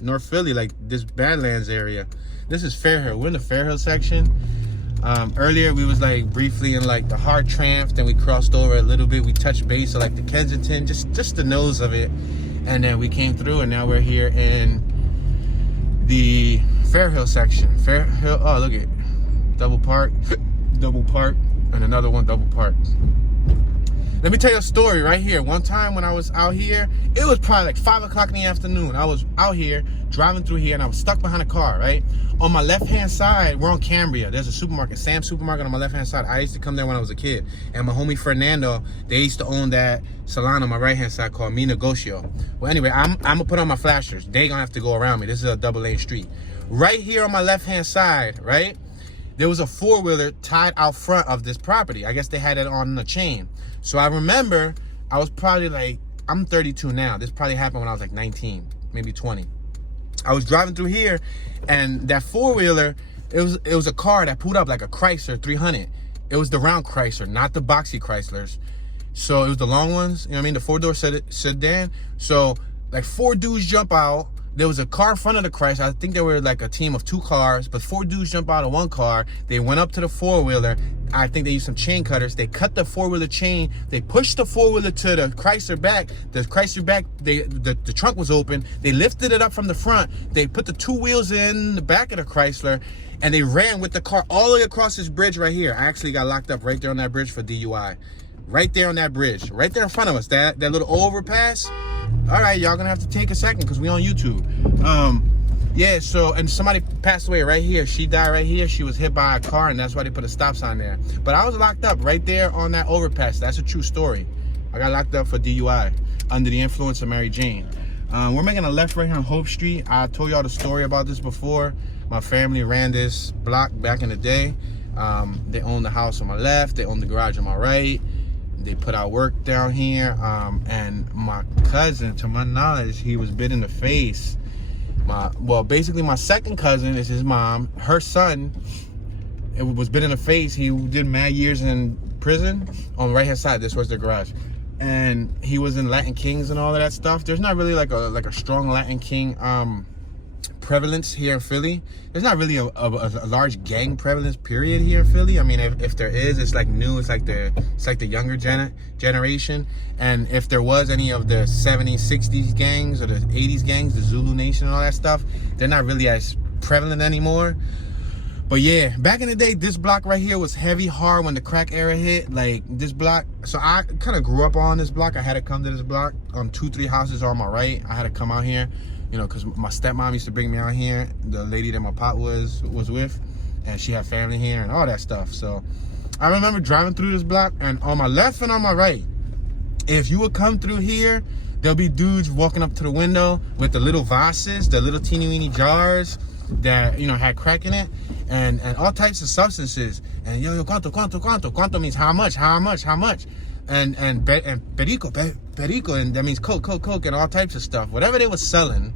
North Philly, like this Badlands area. This is Fairhill. We're in the Fairhill section. Earlier we was like briefly in like the Hartranft, and we crossed over a little bit. We touched base of like the Kensington, just the nose of it, and then we came through, and now we're here in the Fairhill section. Fairhill. Oh, look at double park, double park, and another one double park. Let me tell you a story right here. One time when I was out here, it was probably like 5 o'clock in the afternoon. I was out here, driving through here, and I was stuck behind a car, right? On my left-hand side, we're on Cambria. There's a supermarket, Sam's Supermarket on my left-hand side. I used to come there when I was a kid. And my homie Fernando, they used to own that salon on my right-hand side called Mi Negocio. Well, anyway, I'm going to put on my flashers. They going to have to go around me. This is a double-lane street. Right here on my left-hand side, right? There was a 4-wheeler tied out front of this property. I guess they had it on the chain. So I remember I was probably like, I'm 32 now. This probably happened when I was like 19, maybe 20. I was driving through here, and that 4-wheeler, it was a car that pulled up like a Chrysler 300. It was the round Chrysler, not the boxy Chryslers. So it was the long ones, you know what I mean? The 4-door sedan. So like 4 dudes jump out. There was a car in front of the Chrysler. I think they were like a team of 2 cars, but 4 dudes jump out of 1 car. They went up to the 4-wheeler. I think they used some chain cutters. They cut the 4-wheeler chain. They pushed the 4-wheeler to the Chrysler back. The Chrysler back, the trunk was open. They lifted it up from the front. They put the 2 wheels in the back of the Chrysler, and they ran with the car all the way across this bridge right here. I actually got locked up right there on that bridge for DUI. Right there on that bridge, right there in front of us, that little overpass. All right, y'all gonna have to take a second because we on YouTube. Yeah, so, and somebody passed away right here. She died right here. She was hit by a car, and that's why they put a stop sign there. But I was locked up right there on that overpass. That's a true story. I got locked up for DUI under the influence of Mary Jane. We're making a left right here on Hope Street. I told y'all the story about this before. My family ran this block back in the day. They owned the house on my left. They owned the garage on my right. They put out work down here, and my cousin, to my knowledge, he was bit in the face. Basically my second cousin is his mom. Her son, it was bit in the face. He did mad years in prison on the right hand side. This was their garage, and he was in Latin Kings and all of that stuff. There's not really like a strong Latin King prevalence here in Philly. There's not really a large gang prevalence period here in Philly. I mean, if there is, it's like new. It's like the younger generation. And if there was any of the 70s, 60s gangs or the 80s gangs, the Zulu Nation and all that stuff, they're not really as prevalent anymore. But yeah, back in the day, this block right here was heavy hard when the crack era hit. Like this block, so I kind of grew up on this block. I had to come to this block. 2-3 houses on my right. I had to come out here, you know, because my stepmom used to bring me out here. The lady that my pop was with, and she had family here and all that stuff. So I remember driving through this block, and on my left and on my right, if you would come through here, there'll be dudes walking up to the window with the little vases, the little teeny weeny jars that, you know, had crack in it, and all types of substances. And yo, cuánto means how much, and perico, and that means coke, and all types of stuff. Whatever they was selling,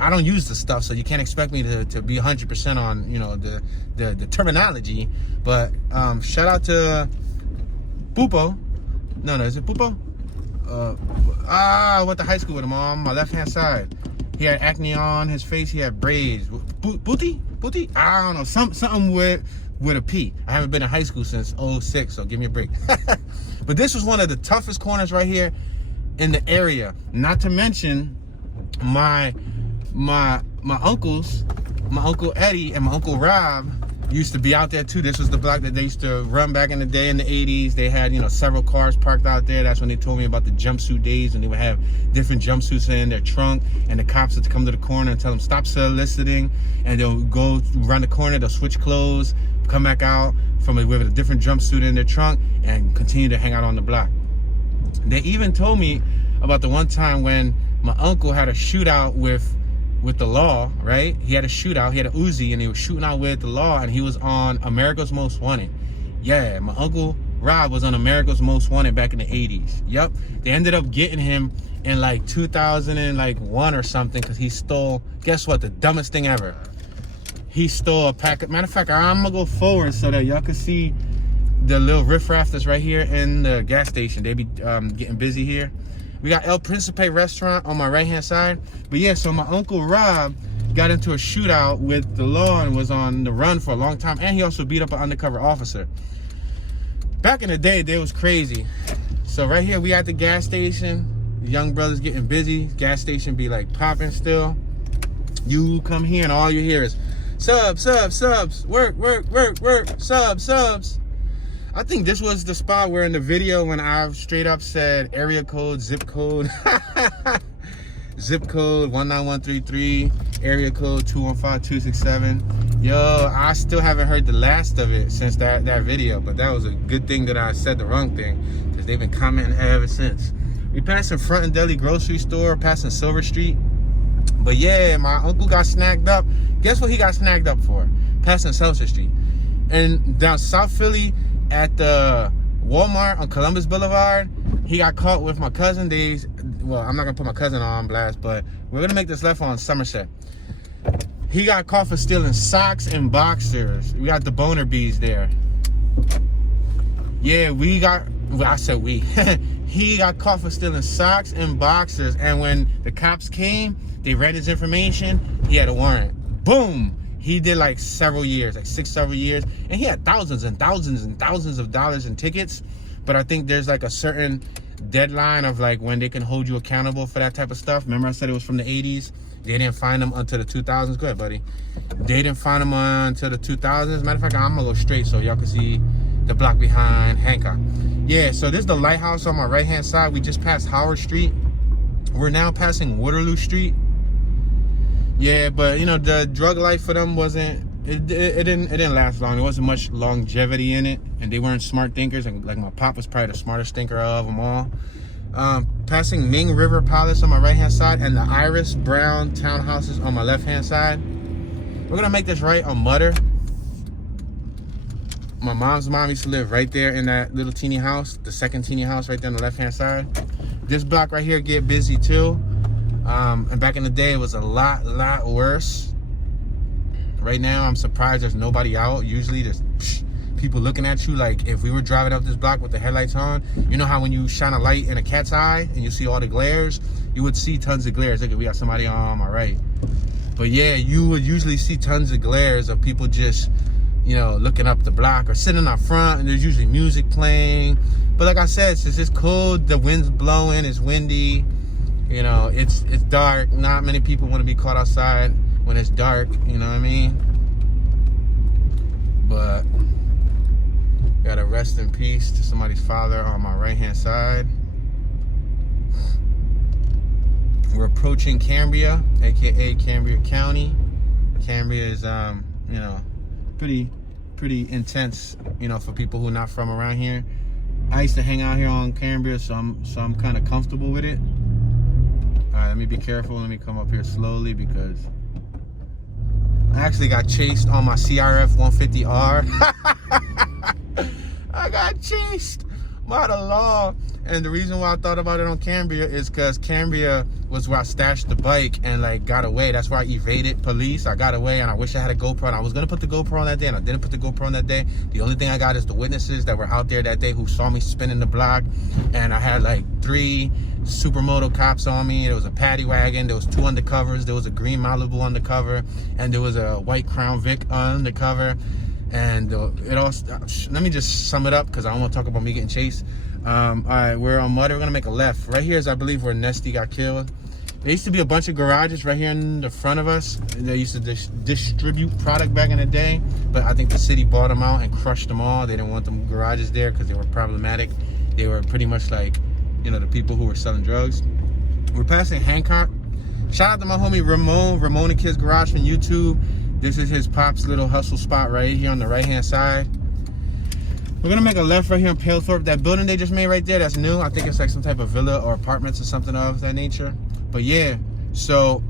I don't use the stuff, so you can't expect me to be 100% on, you know, the terminology. But shout out to Pupo. No, is it Pupo? went to high school with him on my left-hand side. He had acne on his face. He had braids. Booty? I don't know. Something with a P. I haven't been in high school since 06, so give me a break. But this was one of the toughest corners right here in the area. Not to mention my uncles, my Uncle Eddie and my Uncle Rob used to be out there too. This was the block that they used to run back in the day in the 80s. They had, several cars parked out there. That's when they told me about the jumpsuit days, and they would have different jumpsuits in their trunk, and the cops would come to the corner and tell them stop soliciting, and they'll go around the corner, they'll switch clothes, come back out with a different jumpsuit in their trunk, and continue to hang out on the block. They even told me about the one time when my uncle had a shootout with the law, right? He had a shootout, he had a Uzi, and he was shooting out with the law, and he was on America's Most Wanted. Yeah, my Uncle Rob was on America's Most Wanted back in the 80s. Yep. They ended up getting him in like 2001 or something, because he stole, guess what, the dumbest thing ever. He stole a pack. Matter of fact, I'm gonna go forward so that y'all can see the little riffraff that's right here in the gas station. They be getting busy here. We got El Principe restaurant on my right-hand side. But yeah, so my Uncle Rob got into a shootout with the law and was on the run for a long time. And he also beat up an undercover officer. Back in the day, they was crazy. So right here, we at the gas station. The young brothers getting busy. Gas station be like popping still. You come here and all you hear is subs, work, subs. I think this was the spot where in the video when I straight up said area code, zip code, zip code 19133, area code 215267. Yo, I still haven't heard the last of it since that video, but that was a good thing that I said the wrong thing, because they've been commenting ever since. We passing Front and Deli grocery store, passing Silver Street. But yeah, my uncle got snagged up. Guess what he got snagged up for? Passing Somerset Street. And down South Philly, at the Walmart on Columbus Boulevard, he got caught with my cousin. Well, I'm not gonna put my cousin on blast, but we're gonna make this left on Somerset. He got caught for stealing socks and boxers. We got the boner bees there. Yeah, he got caught for stealing socks and boxers, and when the cops came, they read his information. He had a warrant. Boom. He did like several years, like several years, and he had thousands and thousands and thousands of dollars in tickets. But I think there's like a certain deadline of like when they can hold you accountable for that type of stuff. Remember I said it was from the 80s? They didn't find him until the 2000s. Go ahead, buddy. They didn't find him until the 2000s. Matter of fact, I'm gonna go straight so y'all can see the block behind Hancock. Yeah, so this is the lighthouse on my right-hand side. We just passed Howard Street. We're now passing Waterloo Street. Yeah, but the drug life for them it didn't last long. There wasn't much longevity in it, and they weren't smart thinkers. And like my pop was probably the smartest thinker of them all. Passing Ming River Palace on my right hand side, and the Iris Brown townhouses on my left hand side. We're gonna make this right on Mutter. My mom's mom used to live right there in that little teeny house, the second teeny house right there on the left hand side. This block right here get busy too. And back in the day, it was a lot worse. Right now, I'm surprised there's nobody out. Usually, there's people looking at you. Like, if we were driving up this block with the headlights on, you know how when you shine a light in a cat's eye and you see all the glares, you would see tons of glares. Look, we got somebody on my right. But yeah, you would usually see tons of glares of people just, looking up the block or sitting out front, and there's usually music playing. But like I said, since it's cold, the wind's blowing, it's windy. It's dark. Not many people want to be caught outside when it's dark, you know what I mean? But gotta rest in peace to somebody's father on my right hand side. We're approaching Cambria, aka Cambria County. Cambria is pretty intense, for people who are not from around here. I used to hang out here on Cambria, so I'm kind of comfortable with it. Alright, let me be careful. Let me come up here slowly because I actually got chased on my CRF 150R. I got chased by the law. And the reason why I thought about it on Cambria is because Cambria was where I stashed the bike and like got away. That's where I evaded police. I got away and I wish I had a GoPro. And I was gonna put the GoPro on that day and I didn't put the GoPro on that day. The only thing I got is the witnesses that were out there that day who saw me spinning the block. And I had like 3 supermoto cops on me. There was a paddy wagon. There was 2 undercovers. There was a green Malibu undercover, and there was a white Crown Vic undercover. And it all. Let me just sum it up because I don't want to talk about me getting chased. All right, we're on Muddy. We're gonna make a left. Right here is, I believe, where Nesty got killed. There used to be a bunch of garages right here in the front of us. They used to distribute product back in the day, but I think the city bought them out and crushed them all. They didn't want them garages there because they were problematic. They were pretty much like, you know, the people who were selling drugs. We're passing Hancock. Shout out to my homie Ramon and Kids Garage from YouTube. This is his pop's little hustle spot right here on the right hand side. We're gonna make a left right here in Palethorpe. That building they just made right there, that's new. I think it's like some type of villa or apartments or something of that nature. But yeah, so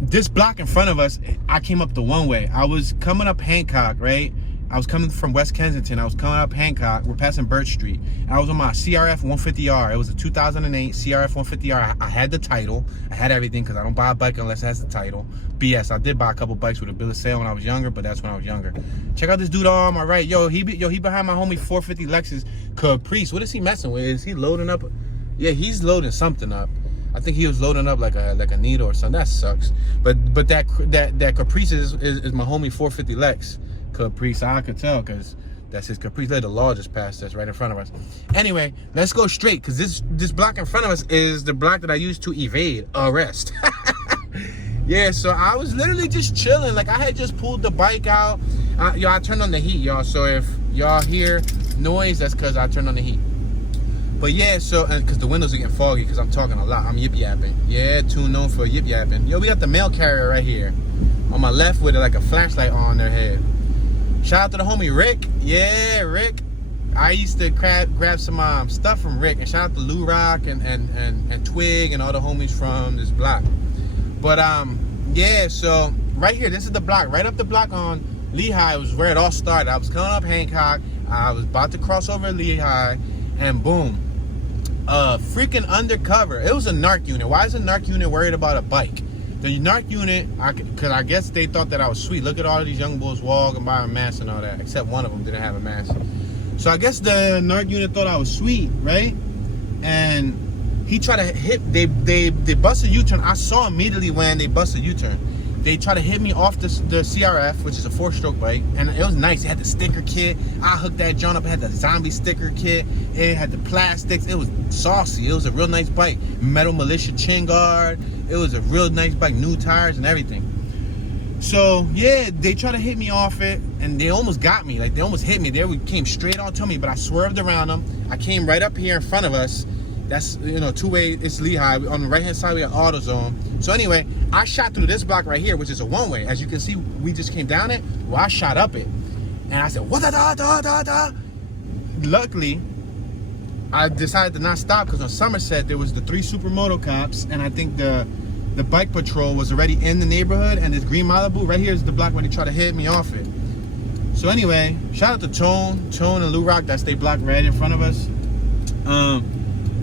this block in front of us, I came up the one way. I was coming up Hancock, right? I was coming from West Kensington. I was coming up Hancock. We're passing Birch Street. I was on my CRF 150R. It was a 2008 CRF 150R. I had the title. I had everything because I don't buy a bike unless it has the title. BS. I did buy a couple bikes with a bill of sale when I was younger, but that's when I was younger. Check out this dude on my right. Yo, he behind my homie 450 Lexus Caprice. What is he messing with? Is he loading up? Yeah, he's loading something up. I think he was loading up like a needle or something. That sucks. But that Caprice is my homie 450 Lex. Caprice, I could tell because that's his Caprice. The law just passed us right in front of us. Anyway, let's go straight because this block in front of us is the block that I used to evade arrest. Yeah, so I was literally just chilling. Like I had just pulled the bike out. Y'all, I turned on the heat, y'all. So if y'all hear noise, that's because I turned on the heat. But yeah, so, and because the windows are getting foggy because I'm talking a lot. I'm yip-yapping. Yeah, tune known for yip-yapping. Yo, we got the mail carrier right here on my left with like a flashlight on their head. Shout out to the homie Rick. Yeah, Rick. I used to grab some stuff from Rick. And shout out to Lou Rock and Twig and all the homies from this block. But yeah, so right here, this is the block. Right up the block on Lehigh was where it all started. I was coming up Hancock. I was about to cross over Lehigh. And boom. Freaking undercover. It was a narc unit. Why is a narc unit worried about a bike? The narc unit, because I guess they thought that I was sweet. Look at all of these young bulls walking by a mask and all that. Except one of them didn't have a mask. So I guess the narc unit thought I was sweet, right? And he tried to hit, they bust a U-turn. I saw immediately when they bust a U-turn. They tried to hit me off the CRF, which is a 4-stroke bike. And it was nice. It had the sticker kit. I hooked that joint up. It had the zombie sticker kit. It had the plastics. It was saucy. It was a real nice bike. Metal militia chin guard. It was a real nice bike. New tires and everything. So, yeah, they tried to hit me off it. And they almost got me. Like, they almost hit me. They came straight onto me. But I swerved around them. I came right up here in front of us. That's, you know, two-way, it's Lehigh. On the right-hand side, we got AutoZone. So anyway, I shot through this block right here, which is a one-way. As you can see, we just came down it. Well, I shot up it. And I said, what da da da da da. Luckily, I decided to not stop because on Somerset, there was the 3 supermoto cops. And I think the bike patrol was already in the neighborhood. And this green Malibu, right here is the block where they try to hit me off it. So anyway, shout out to Tone and Lou Rock. That's their block right in front of us.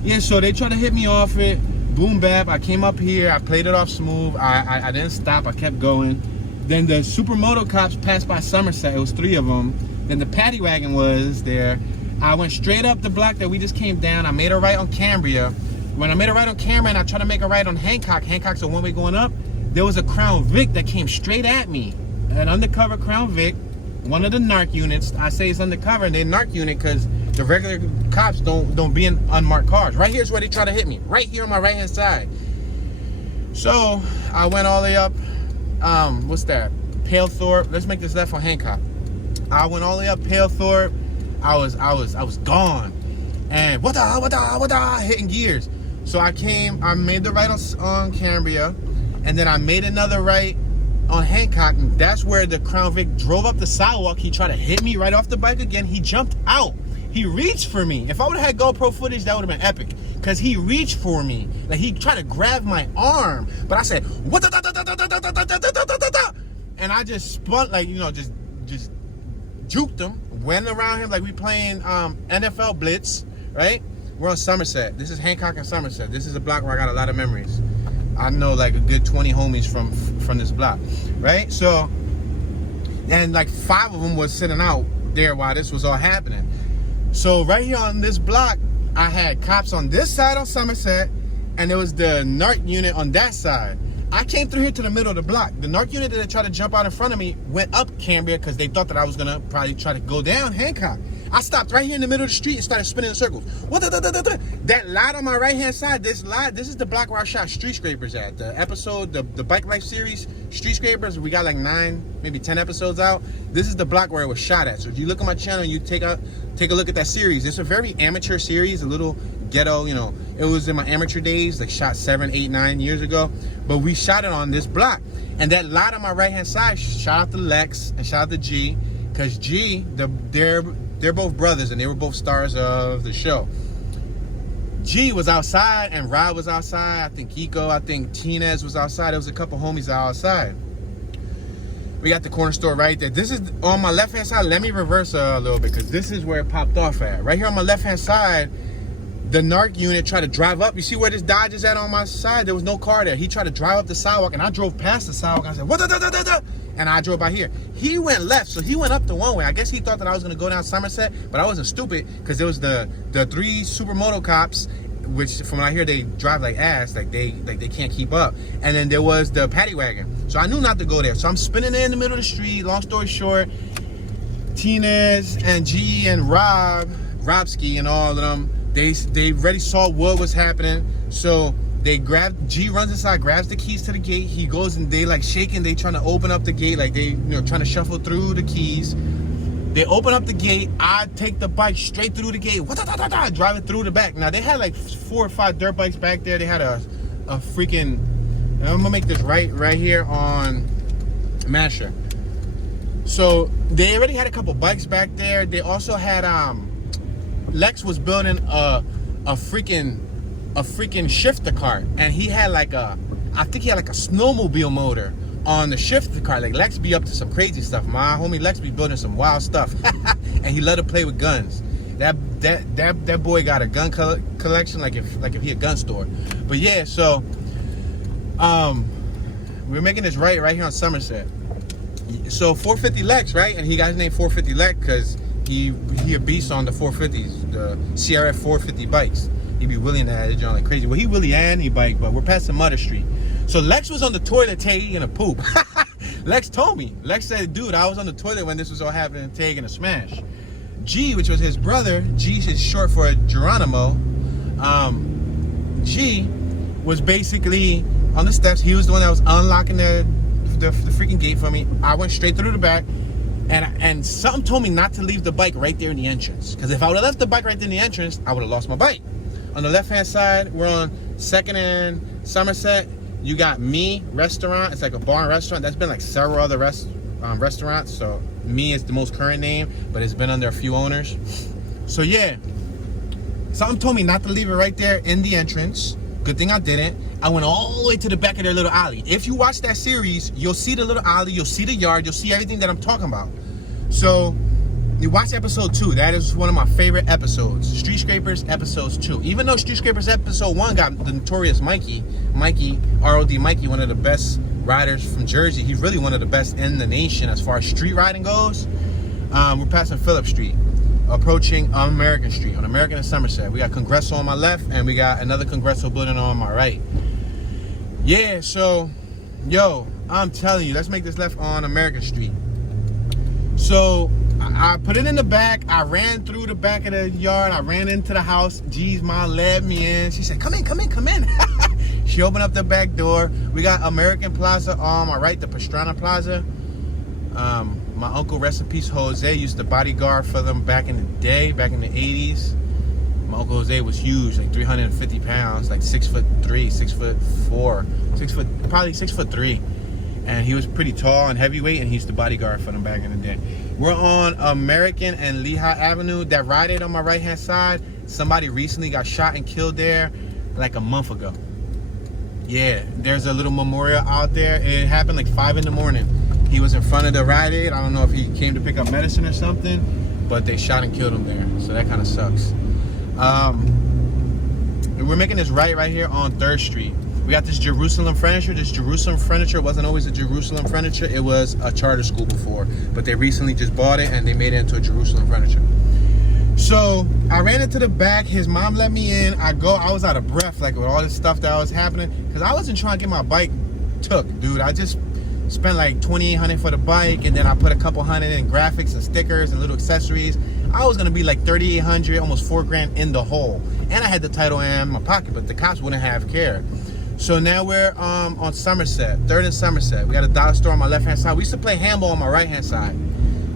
Yeah, so they tried to hit me off it. Boom bap. I came up here. I played it off smooth. I didn't stop. I kept going. Then the supermoto cops passed by Somerset. It was 3 of them. Then the paddy wagon was there. I went straight up the block that we just came down. I made a right on Cambria. When I made a right on Cambria and I tried to make a right on Hancock, Hancock's a one-way going up, there was a Crown Vic that came straight at me. An undercover Crown Vic, one of the narc units. I say it's undercover and they're narc unit because the regular cops don't be in unmarked cars. Right here's where they try to hit me. Right here on my right-hand side. So I went all the way up. What's that? Palethorpe. Let's make this left on Hancock. I went all the way up Palethorpe. I was gone. And what the hitting gears. So I made the right on Cambria, and then I made another right on Hancock, and that's where the Crown Vic drove up the sidewalk. He tried to hit me right off the bike again. He jumped out. He reached for me. If I would have had GoPro footage, that would have been epic. Because he reached for me. Like, he tried to grab my arm. But I said, what the da da da da da da da da da da da. And I just spun, like, you know, just juked him. Went around him like we playing NFL Blitz, right? We're on Somerset. This is Hancock and Somerset. This is a block where I got a lot of memories. I know like a good 20 homies from this block, right? So, and like 5 of them was sitting out there while this was all happening. So right here on this block, I had cops on this side on Somerset, and there was the NARC unit on that side. I came through here to the middle of the block. The NARC unit that tried to jump out in front of me went up Cambria because they thought that I was gonna probably try to go down Hancock. I stopped right here in the middle of the street and started spinning in circles. That lot on my right hand side, this is the block where I shot Street Scrapers at. The episode, the Bike Life series, Street Scrapers, we got like 9, maybe 10 episodes out. This is the block where it was shot at. So if you look at my channel, you take a look at that series. It's a very amateur series, a little ghetto, you know. It was in my amateur days, like shot 7, 8, 9 years ago. But we shot it on this block. And that lot on my right hand side, shout out to Lex and shout out to G, because G, they're both brothers and they were both stars of the show. G was outside and Rob was outside. I think Kiko, I think Tinez was outside. There was a couple homies outside. We got the corner store right there. This is on my left hand side. Let me reverse a little bit because this is where it popped off at. Right here on my left hand side, the NARC unit tried to drive up. You see where this Dodge is at on my side? There was no car there. He tried to drive up the sidewalk and I drove past the sidewalk. I said, what? And I drove by here. He went left, so he went up the one way. I guess he thought that I was gonna go down Somerset, but I wasn't stupid because there was the 3 supermoto cops, which from what I hear they drive like ass, like they can't keep up. And then there was the paddy wagon. So I knew not to go there. So I'm spinning in the middle of the street. Long story short, Tinez and G and Robski and all of them, they already saw what was happening. So they G runs inside, grabs the keys to the gate. He goes and they like shaking. They trying to open up the gate, like they trying to shuffle through the keys. They open up the gate. I take the bike straight through the gate. Drive it through the back. Now they had like 4 or 5 dirt bikes back there. They had a freaking. I'm gonna make this right here on Masher. So they already had a couple bikes back there. They also had Lex was building a freaking shifter cart, and he had like I think he had like a snowmobile motor on the shifter cart. Like Lex be up to some crazy stuff. My homie Lex be building some wild stuff, and he loved to play with guns. That boy got a gun collection like if he a gun store. But yeah, so we're making this right here on Somerset. So 450 Lex, right? And he got his name 450 Lex because he a beast on the 450s, the CRF 450 bikes. He be wheeling that edge on like crazy. Well, he wheelie and he bike, but we're passing Mother Street. So Lex was on the toilet taking a poop. Lex told me. Lex said, dude, I was on the toilet when this was all happening, taking a smash. G, which was his brother, G is short for Geronimo. G was basically on the steps. He was the one that was unlocking the freaking gate for me. I went straight through the back. And something told me not to leave the bike right there in the entrance. Because if I would have left the bike right there in the entrance, I would have lost my bike. On the left-hand side, we're on 2nd and Somerset. You got Me Restaurant. It's like a bar and restaurant. That's been like several other restaurants. So Me is the most current name, but it's been under a few owners. So yeah, something told me not to leave it right there in the entrance. Good thing I didn't. I went all the way to the back of their little alley. If you watch that series, you'll see the little alley, you'll see the yard, you'll see everything that I'm talking about. So you watch episode 2. That is one of my favorite episodes. Street Scrapers episodes 2. Even though Street Scrapers episode 1 got the notorious Mikey, R.O.D. Mikey, one of the best riders from Jersey. He's really one of the best in the nation as far as street riding goes. We're passing Phillip Street, approaching American Street, on American and Somerset. We got Congresso on my left, and we got another Congresso building on my right. Yeah, so, yo, I'm telling you, let's make this left on American Street. So, I put it in the back. I ran through the back of the yard. I ran into the house. G's mom led me in. She said, come in. She opened up the back door. We got American Plaza on my right, the Pastrana Plaza. My uncle, rest in peace, Jose, used to bodyguard for them back in the day, back in the 80s. My uncle Jose was huge, like 350 pounds, like 6'3", 6'4", probably 6'3". And he was pretty tall and heavyweight, and he used to bodyguard for them back in the day. We're on American and Lehigh Avenue. That Rite Aid on my right-hand side, somebody recently got shot and killed there like a month ago. Yeah, there's a little memorial out there. It happened like 5 in the morning. He was in front of the Rite Aid. I don't know if he came to pick up medicine or something, but they shot and killed him there. So that kind of sucks. we're making this right here on 3rd Street. We got this Jerusalem furniture. This Jerusalem furniture wasn't always a Jerusalem furniture. It was a charter school before, but they recently just bought it and they made it into a Jerusalem furniture. So I ran into the back. His mom let me in. I was out of breath, like with all this stuff that was happening, because I wasn't trying to get my bike took, dude. I just spent like $2,800 for the bike, and then I put a couple hundred in graphics and stickers and little accessories. I was gonna be like $3,800, almost $4,000 in the hole, and I had the title in my pocket, but the cops wouldn't have cared. So now we're on Somerset, 3rd and Somerset. We got a dollar store on my left-hand side. We used to play handball on my right-hand side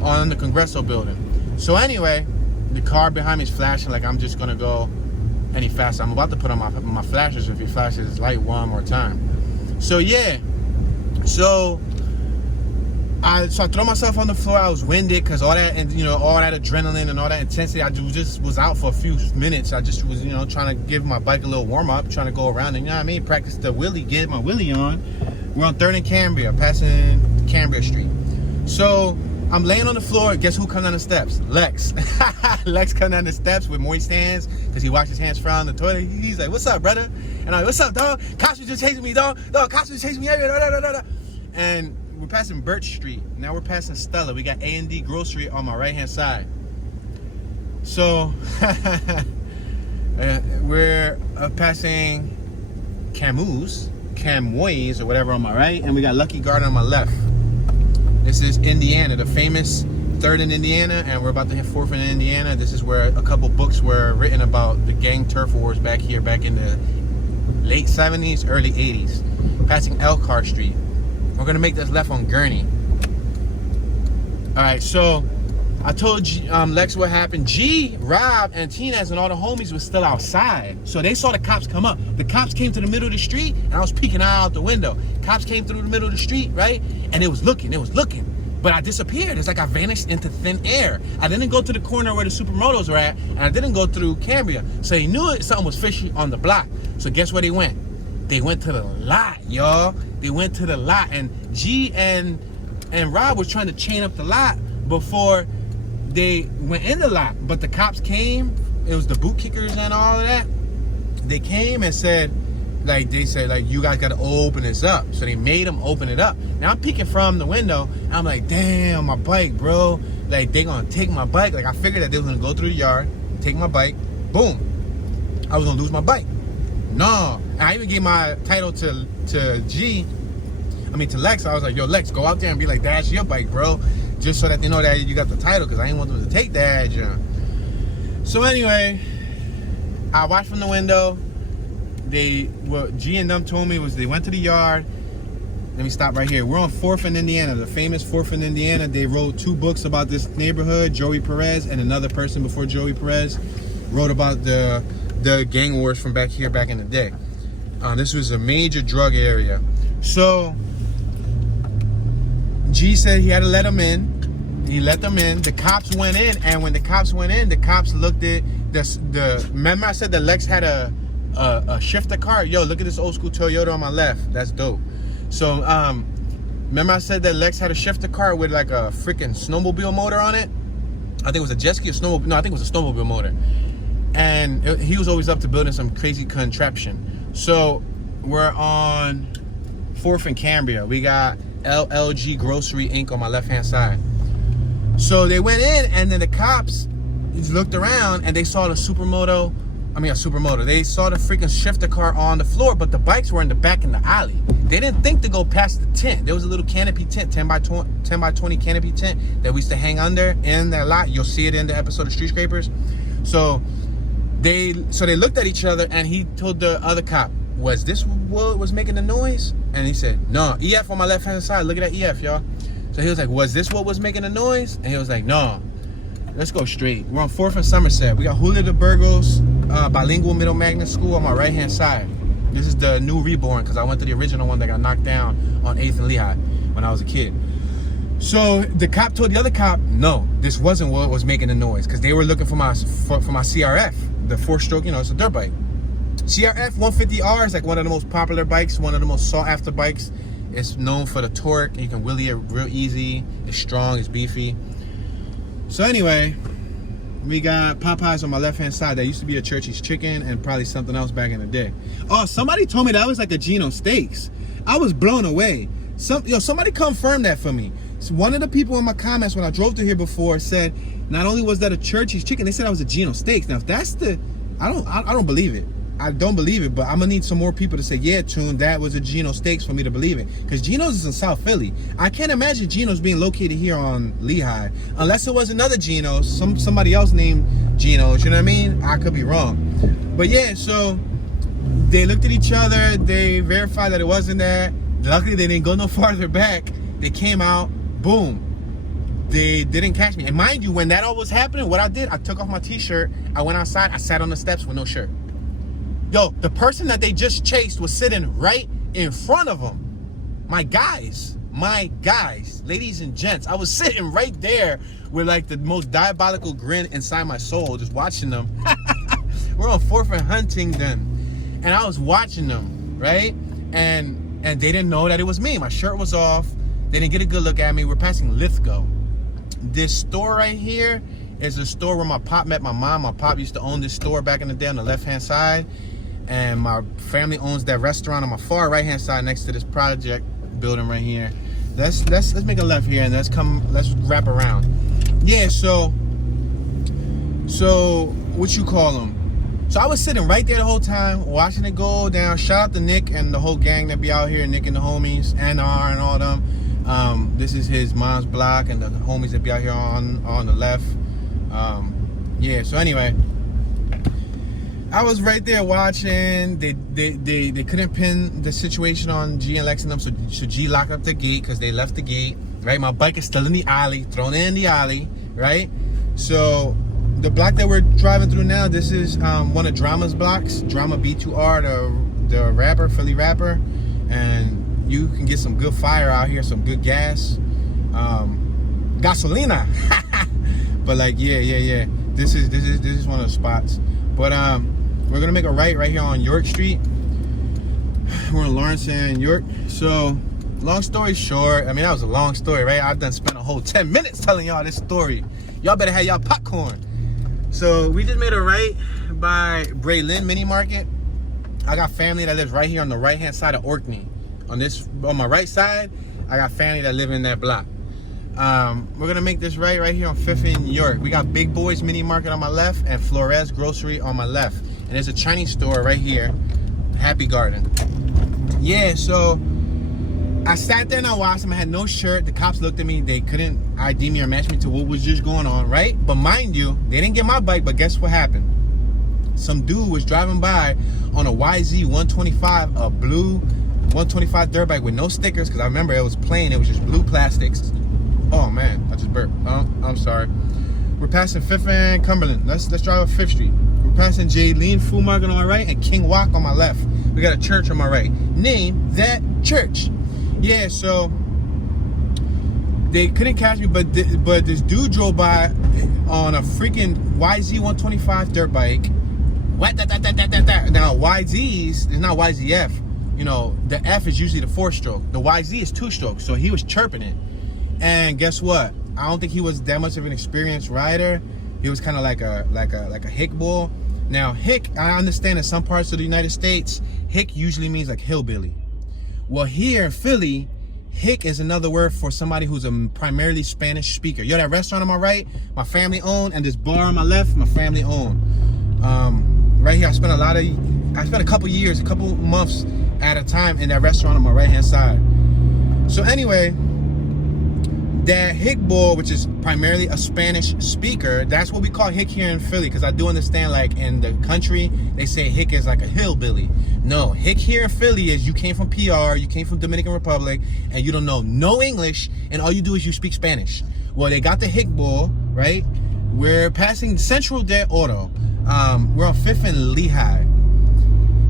on the Congresso building. So anyway, the car behind me is flashing like I'm just gonna go any faster. I'm about to put on my flashers if he flashes his light one more time. So yeah, so I throw myself on the floor. I was winded because all that, and all that adrenaline and all that intensity. I just was out for a few minutes. I just was trying to give my bike a little warm up, trying to go around and practice the wheelie, get my wheelie on. We're on 3rd and Cambria, passing Cambria Street. So I'm laying on the floor. Guess who comes down the steps? Lex. Lex comes down the steps with moist hands because he washed his hands from the toilet. He's like, "What's up, brother?" And I'm like, "What's up, dog? Cops were just chasing me, dog. Cops were chasing me." And we're passing Birch Street. Now we're passing Stella. We got A&D Grocery on my right-hand side. So we're passing Camoys or whatever on my right, and we got Lucky Garden on my left. This is Indiana, the famous 3rd in Indiana, and we're about to hit 4th in Indiana. This is where a couple books were written about the gang turf wars back here, back in the late 70s, early 80s. Passing Elkhart Street. We're gonna make this left on Gurney. All right, so I told Lex what happened. G, Rob, and Tinez and all the homies were still outside. So they saw the cops come up. The cops came to the middle of the street, and I was peeking out the window. Cops came through the middle of the street, right? And it was looking. But I disappeared. It's like I vanished into thin air. I didn't go to the corner where the supermotos were at, and I didn't go through Cambria. So he knew something was fishy on the block. So guess where they went? They went to the lot, y'all. They went to the lot, and G and Rob was trying to chain up the lot before they went in the lot. But the cops came. It was the boot kickers and all of that. They came and said, you guys got to open this up. So they made them open it up. Now I'm peeking from the window. And I'm like, damn, my bike, bro. Like, they gonna take my bike. Like, I figured that they was gonna go through the yard, take my bike. Boom. I was gonna lose my bike. No. I even gave my title to Lex. I was like, yo, Lex, go out there and be like, that's your bike, bro. Just so that they know that you got the title, because I didn't want them to take that, So anyway, I watched from the window. What G and them told me was they went to the yard. Let me stop right here. We're on 4th in Indiana, the famous 4th in Indiana. They wrote 2 books about this neighborhood. Joey Perez and another person before Joey Perez wrote about the gang wars from back here back in the day. This was a major drug area. So G said he had to let them in. He let them in. The cops went in, and when the cops went in, the cops looked at remember I said that Lex had a shifter car? Yo, look at this old school Toyota on my left. That's dope. So remember I said that Lex had a shifter car with like a freaking snowmobile motor on it? I think it was a jet ski or snowmobile. No, I think it was a snowmobile motor. And he was always up to building some crazy contraption. So we're on 4th and Cambria. We got LLG Grocery Inc. on my left-hand side. So they went in, and then the cops looked around, and they saw the supermoto. They saw the freaking shifter car on the floor, but the bikes were in the back in the alley. They didn't think to go past the tent. There was a little canopy tent, 10 by 20 canopy tent that we used to hang under in that lot. You'll see it in the episode of Street Scrapers. So they looked at each other, and he told the other cop, was this what was making the noise? And he said, no. EF on my left-hand side. Look at that EF, y'all. So he was like, was this what was making the noise? And he was like, no. Let's go straight. We're on 4th and Somerset. We got Julio de Burgos Bilingual Middle Magnet School on my right-hand side. This is the new reborn, because I went to the original one that got knocked down on 8th and Lehigh when I was a kid. So the cop told the other cop, no, this wasn't what was making the noise, because they were looking for my CRF, the 4-stroke, it's a dirt bike. CRF 150R is like one of the most popular bikes, one of the most sought after bikes. It's known for the torque. You can wheelie it real easy. It's strong, it's beefy. So anyway, We got Popeyes on my left-hand side. That used to be a Churchy's Chicken and probably something else back in the day. Oh, somebody told me that was like a Geno Steaks. I was blown away. Somebody confirmed that for me. So one of the people in my comments when I drove through here before said not only was that a Churchy's Chicken, they said that was a Geno Steaks. Now, if that's the, I don't believe it. I don't believe it, but I'm gonna need some more people to say, yeah, Tune, that was a Geno Steaks for me to believe it. Because Geno's is in South Philly. I can't imagine Geno's being located here on Lehigh. Unless it was another Geno's, somebody else named Geno's, you know what I mean? I could be wrong. But yeah, so they looked at each other, they verified that it wasn't that. Luckily, they didn't go no farther back. They came out, boom. They didn't catch me. And mind you, when that all was happening, what I did, I took off my t-shirt, I went outside, I sat on the steps with no shirt. Yo, the person that they just chased was sitting right in front of them. My guys, ladies and gents, I was sitting right there with like the most diabolical grin inside my soul, just watching them. We're on 4th and Huntington, and I was watching them, right? And they didn't know that it was me. My shirt was off. They didn't get a good look at me. We're passing Lithgow. This store right here is a store where my pop met my mom. My pop used to own this store back in the day on the left-hand side. And my family owns that restaurant on my far right-hand side next to this project building right here. Let's make a left here and let's wrap around. Yeah, so what you call them? So I was sitting right there the whole time, watching it go down. Shout out to Nick and the whole gang that be out here, Nick and the homies, NR and all them. This is his mom's block and the homies that be out here on the left. Yeah, so anyway, I was right there watching. They couldn't pin the situation on G and Lex and them, so G locked up the gate because they left the gate, right? My bike is still in the alley, thrown in the alley, right? So the block that we're driving through now, this is one of Drama's blocks, Drama B2R, the rapper, Philly rapper, and you can get some good fire out here, some good gas, gasolina. But like, yeah. This is one of the spots. But we're gonna make a right here on York Street. We're in Lawrence and York. So, long story short, I mean that was a long story, right? I've done spent a whole 10 minutes telling y'all this story. Y'all better have y'all popcorn. So we just made a right by Braylin Mini Market. I got family that lives right here on the right hand side of Orkney. On my right side, I got family that live in that block. We're gonna make this right here on 5th and York. We got Big Boys Mini Market on my left and Flores Grocery on my left. And there's a Chinese store right here, Happy Garden. Yeah, so I sat there and I watched them. I had no shirt. The cops looked at me. They couldn't ID me or match me to what was just going on, right? But mind you, they didn't get my bike, but guess what happened? Some dude was driving by on a YZ 125, a blue 125 dirt bike with no stickers, because I remember it was plain. It was just blue plastics. Oh man, I just burped. I'm sorry. We're passing 5th and Cumberland. Let's drive up 5th Street. We're passing Jaylene Food Market on my right and King Walk on my left. We got a church on my right. Name that church. Yeah, so they couldn't catch me, but this dude drove by on a freaking YZ 125 dirt bike. What? Now YZs is not YZF. You know, the F is usually the 4-stroke. The YZ is 2-stroke. So he was chirping it. And guess what? I don't think he was that much of an experienced rider. He was kind of like a hick bull. Now hick, I understand in some parts of the United States, hick usually means like hillbilly. Well, here in Philly, hick is another word for somebody who's a primarily Spanish speaker. Yo, that restaurant on my right, my family owned, and this bar on my left, my family owned. Right here, I spent a couple months at a time in that restaurant on my right hand side. So anyway, that hick bull, which is primarily a Spanish speaker, that's what we call hick here in Philly, because I do understand, like, in the country, they say hick is like a hillbilly. No, hick here in Philly is you came from PR, you came from Dominican Republic, and you don't know no English, and all you do is you speak Spanish. Well, they got the hick bull, right? We're passing Central Day Auto. We're on 5th and Lehigh.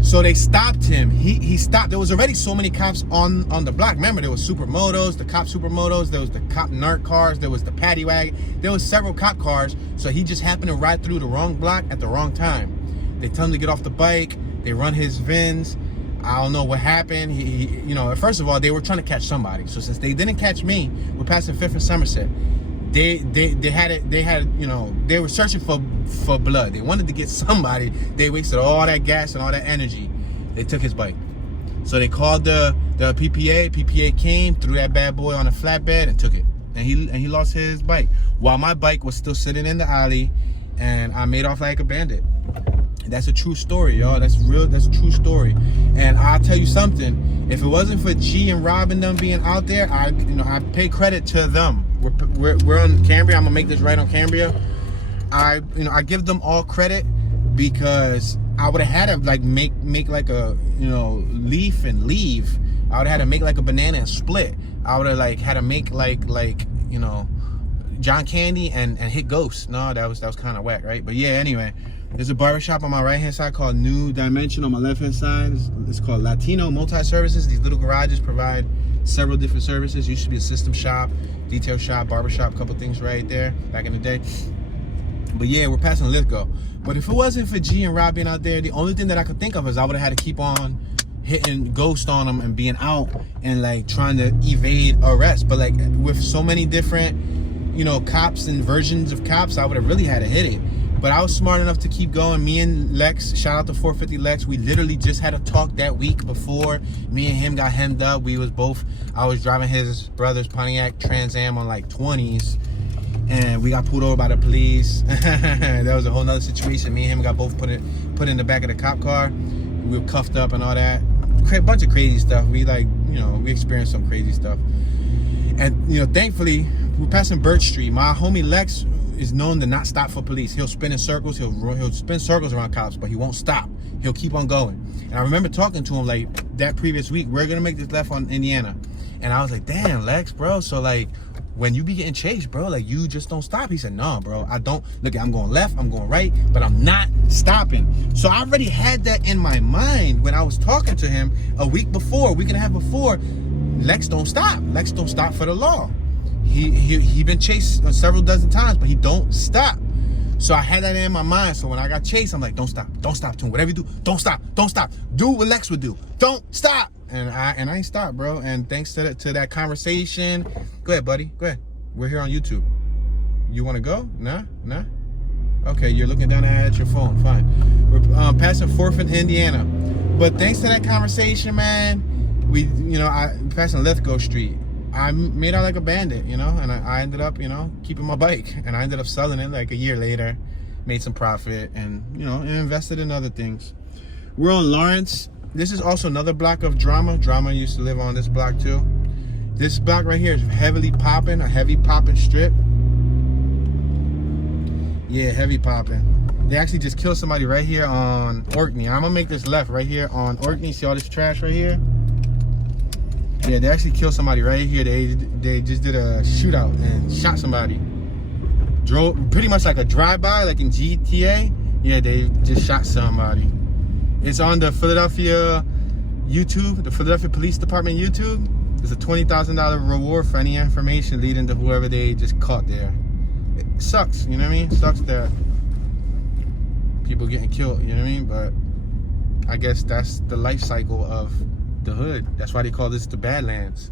So they stopped him. He stopped. There was already so many cops on the block. Remember, there was supermotos, the cop supermotos. There was the cop narc cars. There was the paddy wagon. There was several cop cars. So he just happened to ride through the wrong block at the wrong time. They tell him to get off the bike. They run his VINs. I don't know what happened. He first of all, they were trying to catch somebody. So since they didn't catch me, we're passing 5th and Somerset. they had you know, they were searching for blood. They wanted to get somebody. They wasted all that gas and all that energy. They took his bike. So they called the PPA. PPA came, threw that bad boy on a flatbed and took it. And he lost his bike while my bike was still sitting in the alley, and I made off like a bandit. That's a true story, y'all. That's real. That's a true story. And I'll tell you something. If it wasn't for G and Rob and them being out there, I pay credit to them. We're on Cambria. I'm gonna make this right on Cambria. I give them all credit, because I would have had to like make like a, you know, leaf and leave. I would have had to make like a banana and split. I would have like had to make like you know, John Candy and hit Ghost. No, that was kind of whack, right? But yeah, anyway, there's a barber shop on my right hand side called New Dimension. On my left hand side, it's called Latino Multi Services. These little garages provide several different services. Used to be a system shop, detail shop, barber shop, couple things right there back in the day. But yeah, we're passing Lithgow. But if it wasn't for G and Rob being out there, the only thing that I could think of is I would have had to keep on hitting Ghost on them and being out and like trying to evade arrest. But like with so many different, you know, cops and versions of cops, I would have really had to hit it. But I was smart enough to keep going. Me and Lex, shout out to 450 Lex, we literally just had a talk that week before me and him got hemmed up. I was driving his brother's Pontiac Trans Am on like 20s, and we got pulled over by the police. That was a whole nother situation. Me and him got both put in the back of the cop car. We were cuffed up and all that. Bunch of crazy stuff. We we experienced some crazy stuff. And you know, thankfully, we're passing Birch Street. My homie Lex is known to not stop for police. He'll spin in circles. He'll spin circles around cops, but he won't stop. He'll keep on going. And I remember talking to him like that previous week. We're gonna make this left on Indiana, and I was like, "Damn, Lex, bro. So like, when you be getting chased, bro, like you just don't stop." He said, "No, bro. I don't. Look, I'm going left. I'm going right, but I'm not stopping." So I already had that in my mind when I was talking to him a week and a half before. Lex don't stop. Lex don't stop for the law. He been chased several dozen times, but he don't stop. So I had that in my mind. So when I got chased, I'm like, don't stop, Tune. Whatever you do, don't stop. Do what Lex would do. Don't stop. And I ain't stopped, bro. And thanks to that conversation. Go ahead, buddy. Go ahead. We're here on YouTube. You want to go? Nah. Okay, you're looking down at your phone. Fine. We're passing 4th in Indiana. But thanks to that conversation, man, I passing Lithgow Street. I made out like a bandit, and I ended up, keeping my bike, and I ended up selling it like a year later, made some profit, and invested in other things. We're on Lawrence. This is also another block of drama. Drama used to live on this block too. This block right here is heavily popping, a heavy popping strip. Yeah, heavy popping. They actually just killed somebody right here on Orkney. I'm gonna make this left right here on Orkney. See all this trash right here? Yeah, they actually killed somebody right here. They just did a shootout and shot somebody. Drove pretty much like a drive-by, like in GTA. Yeah, they just shot somebody. It's on the Philadelphia YouTube, the Philadelphia Police Department YouTube. There's a $20,000 reward for any information leading to whoever they just caught there. It sucks, you know what I mean? It sucks that people getting killed, you know what I mean? But I guess that's the life cycle of the hood. That's why they call this the Badlands.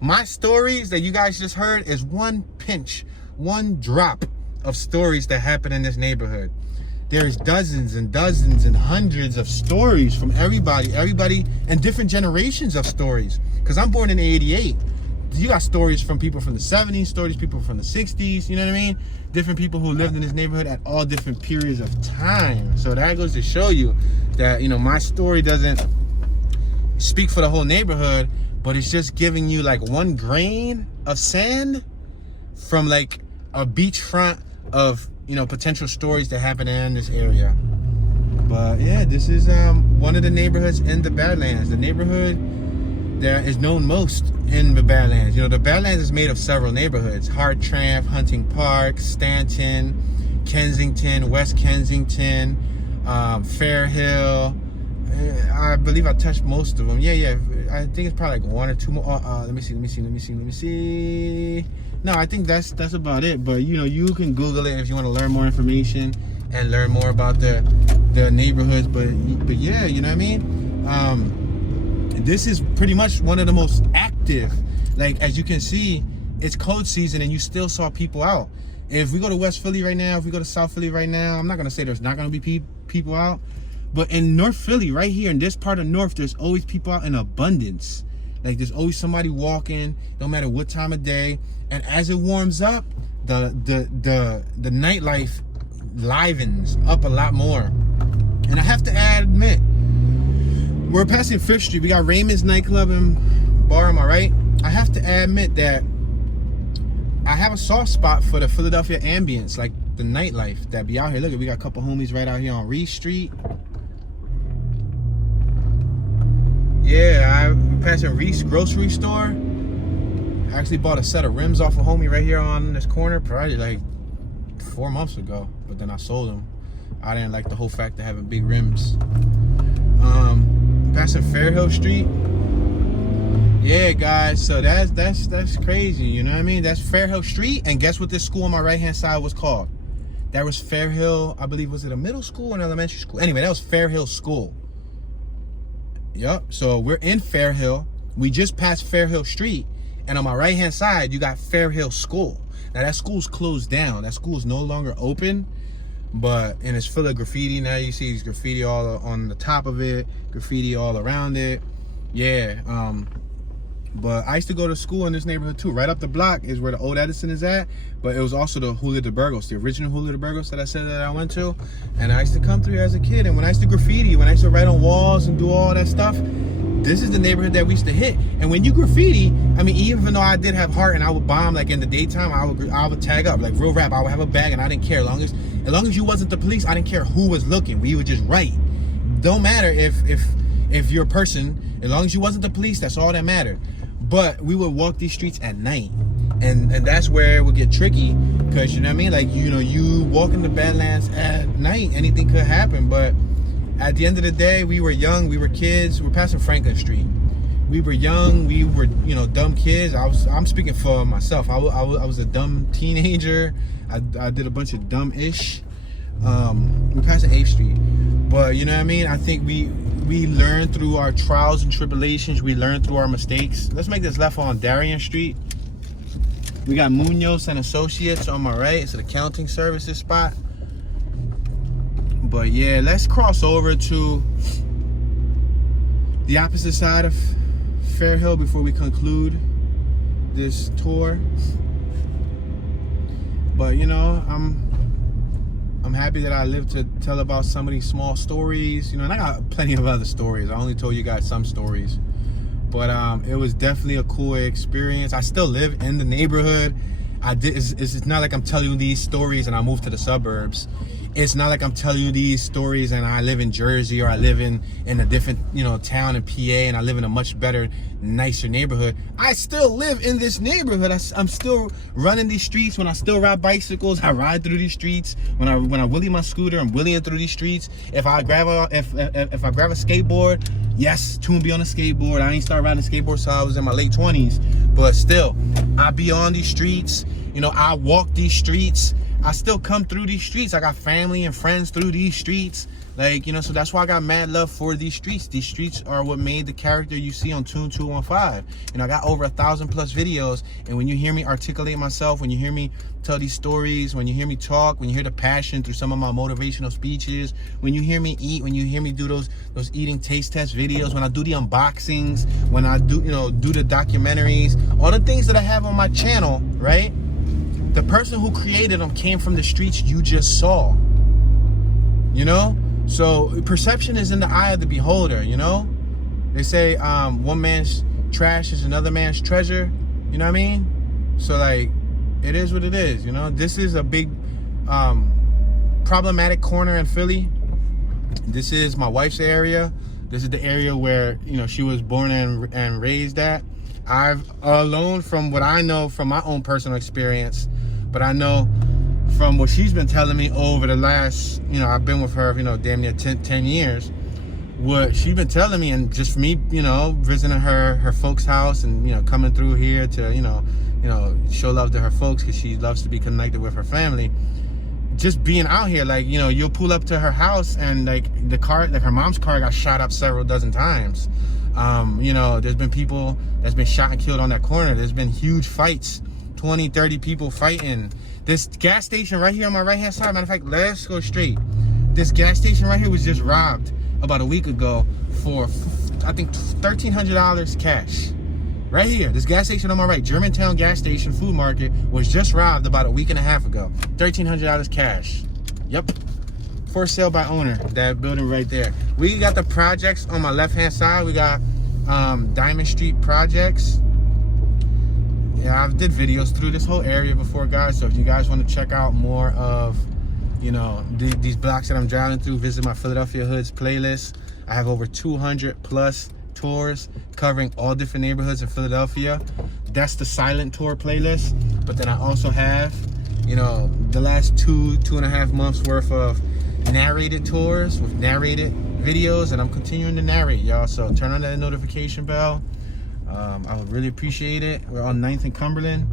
My stories that you guys just heard is one drop of stories that happen in this neighborhood. There's dozens and dozens and hundreds of stories from everybody and different generations of stories. Because I'm born in '88. You got stories from people from the 70s, stories people from the 60s, you know what I mean? Different people who lived in this neighborhood at all different periods of time. So that goes to show you that, my story doesn't speak for the whole neighborhood, but it's just giving you like one grain of sand from like a beachfront of potential stories that happen in this area. But yeah, this is one of the neighborhoods in the Badlands, the neighborhood that is known most in the Badlands. The Badlands is made of several neighborhoods: Hartranft, Hunting Park, Stanton, Kensington, West Kensington, Fairhill. I believe I touched most of them. Yeah. I think it's probably like one or two more. Let me see. No, I think that's about it. But you can Google it if you want to learn more information and learn more about the neighborhoods. But yeah, you know what I mean. This is pretty much one of the most active. Like as you can see, it's code season and you still saw people out. If we go to West Philly right now, if we go to South Philly right now, I'm not going to say there's not going to be people out. But in North Philly, right here, in this part of North, there's always people out in abundance. Like, there's always somebody walking, no matter what time of day. And as it warms up, the nightlife livens up a lot more. And I have to admit, we're passing 5th Street. We got Raymond's nightclub and bar, am I right? I have to admit that I have a soft spot for the Philadelphia ambience, like the nightlife that be out here. Look, we got a couple homies right out here on Reese Street. Yeah, I'm passing Reese grocery store. I actually bought a set of rims off a homie right here on this corner, probably like 4 months ago, but then I sold them. I didn't like the whole fact of having big rims. Passing Fairhill Street. Yeah, guys, so that's crazy, you know what I mean? That's Fairhill Street, and guess what this school on my right-hand side was called? That was Fairhill, I believe, was it a middle school or an elementary school? Anyway, that was Fairhill School. Yep, so we're in Fairhill. We just passed Fairhill Street, and on my right-hand side, you got Fairhill School. Now, that school's closed down. That school's no longer open, and it's full of graffiti. Now you see these graffiti all on the top of it, graffiti all around it. Yeah, but I used to go to school in this neighborhood too. Right up the block is where the old Edison is at, but it was also the Julio de Burgos, the original Julio de Burgos that I said that I went to. And I used to come through here as a kid, and when I used to graffiti, when I used to write on walls and do all that stuff, this is the neighborhood that we used to hit. And when you graffiti, I mean, even though I did have heart and I would bomb like in the daytime, I would tag up like real rap. I would have a bag and I didn't care. As long as you wasn't the police, I didn't care who was looking. We would just write. Don't matter if you're a person, as long as you wasn't the police, that's all that mattered. But we would walk these streets at night, and that's where it would get tricky, because you know what I mean, like, you know, you walk in the Badlands at night, anything could happen. But at the end of the day, we were young, we were kids. We're passing Franklin Street. We were young, we were, you know, dumb kids. I'm speaking for myself. I was a dumb teenager. I did a bunch of dumb-ish. We're passing 8th Street, but you know what I mean, I think we learn through our trials and tribulations. We learn through our mistakes. Let's make this left on Darien Street. We got Munoz and Associates on my right. It's an accounting services spot. But yeah, let's cross over to the opposite side of Fairhill before we conclude this tour. But you know, I'm happy that I live to tell about some of these small stories, you know, and I got plenty of other stories. I only told you guys some stories, but it was definitely a cool experience. I still live in the neighborhood. It's not like I'm telling you these stories and I moved to the suburbs. It's not like I'm telling you these stories and I live in Jersey, or I live in a different, you know, town in PA, and I live in a much better, nicer neighborhood. I still live in this neighborhood. I'm still running these streets. When I still ride bicycles, I ride through these streets. When I wheelie my scooter, I'm wheeling through these streets. If I grab a skateboard, yes, Toon be on a skateboard. I ain't started riding a skateboard till I was in my late 20s, but still, I be on these streets. You know, I walk these streets. I still come through these streets. I got family and friends through these streets. Like, you know, so that's why I got mad love for these streets. These streets are what made the character you see on Toon 215. You know, I got over 1,000+ videos. And when you hear me articulate myself, when you hear me tell these stories, when you hear me talk, when you hear the passion through some of my motivational speeches, when you hear me eat, when you hear me do those eating taste test videos, when I do the unboxings, when I do, you know, do the documentaries, all the things that I have on my channel, right? The person who created them came from the streets you just saw, you know? So perception is in the eye of the beholder, you know? They say one man's trash is another man's treasure, you know what I mean? So like, it is what it is, you know? This is a big problematic corner in Philly. This is my wife's area. This is the area where, you know, she was born and raised at. I've alone, from what I know from my own personal experience, but I know from what she's been telling me over the last, you know, I've been with her, you know, damn near 10 years. What she's been telling me, and just me, you know, visiting her folks' house, and, you know, coming through here to, you know, show love to her folks, because she loves to be connected with her family. Just being out here, like, you know, you'll pull up to her house and like the car, like her mom's car got shot up several dozen times. You know, there's been people that's been shot and killed on that corner. There's been huge fights 20, 30 people fighting. This gas station right here on my right-hand side, matter of fact, let's go straight. This gas station right here was just robbed about a week ago for, I think, $1,300 cash. Right here, this gas station on my right, Germantown gas station, food market, was just robbed about a week and a half ago. $1,300 cash. Yep. For sale by owner, that building right there. We got the projects on my left-hand side. We got Diamond Street projects. Yeah, I've did videos through this whole area before, guys. So if you guys want to check out more of, you know, these blocks that I'm driving through, visit my Philadelphia Hoods playlist. I have over 200 plus tours covering all different neighborhoods in Philadelphia. That's the silent tour playlist. But then I also have, you know, the last 2.5 months worth of narrated tours with narrated videos, and I'm continuing to narrate, y'all. So turn on that notification bell. I would really appreciate it. We're on 9th and Cumberland.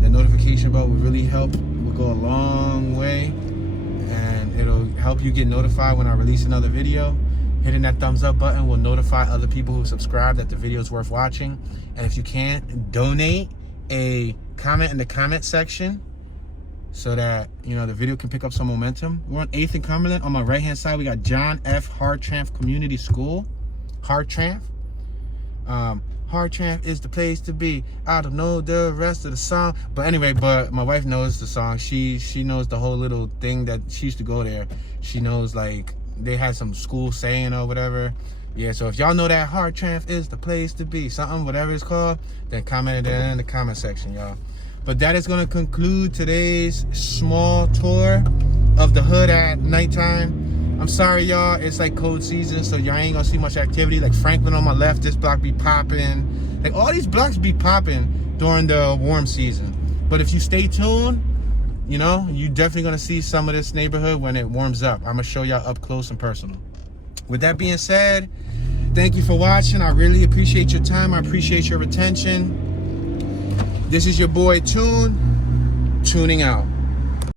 The notification bell would really help. Will go a long way, and it'll help you get notified when I release another video. Hitting that thumbs up button will notify other people who subscribe that the video is worth watching. And if you can't, donate a comment in the comment section so that, you know, the video can pick up some momentum. We're on 8th and Cumberland. On my right hand side, we got John F. Hartranft Community School. Hartranft. Hartranft is the place to be. I don't know the rest of the song, but anyway, but my wife knows the song. She knows the whole little thing that she used to go there. She knows, like, they had some school saying or whatever. Yeah, so if y'all know that Hartranft is the place to be, something, whatever it's called, then comment it in the comment section, y'all. But that is going to conclude today's small tour of the hood at nighttime. I'm sorry, y'all. It's like cold season, so y'all ain't going to see much activity. Like Franklin on my left, this block be popping. Like all these blocks be popping during the warm season. But if you stay tuned, you know, you definitely going to see some of this neighborhood when it warms up. I'm going to show y'all up close and personal. With that being said, thank you for watching. I really appreciate your time. I appreciate your attention. This is your boy Tune, tuning out.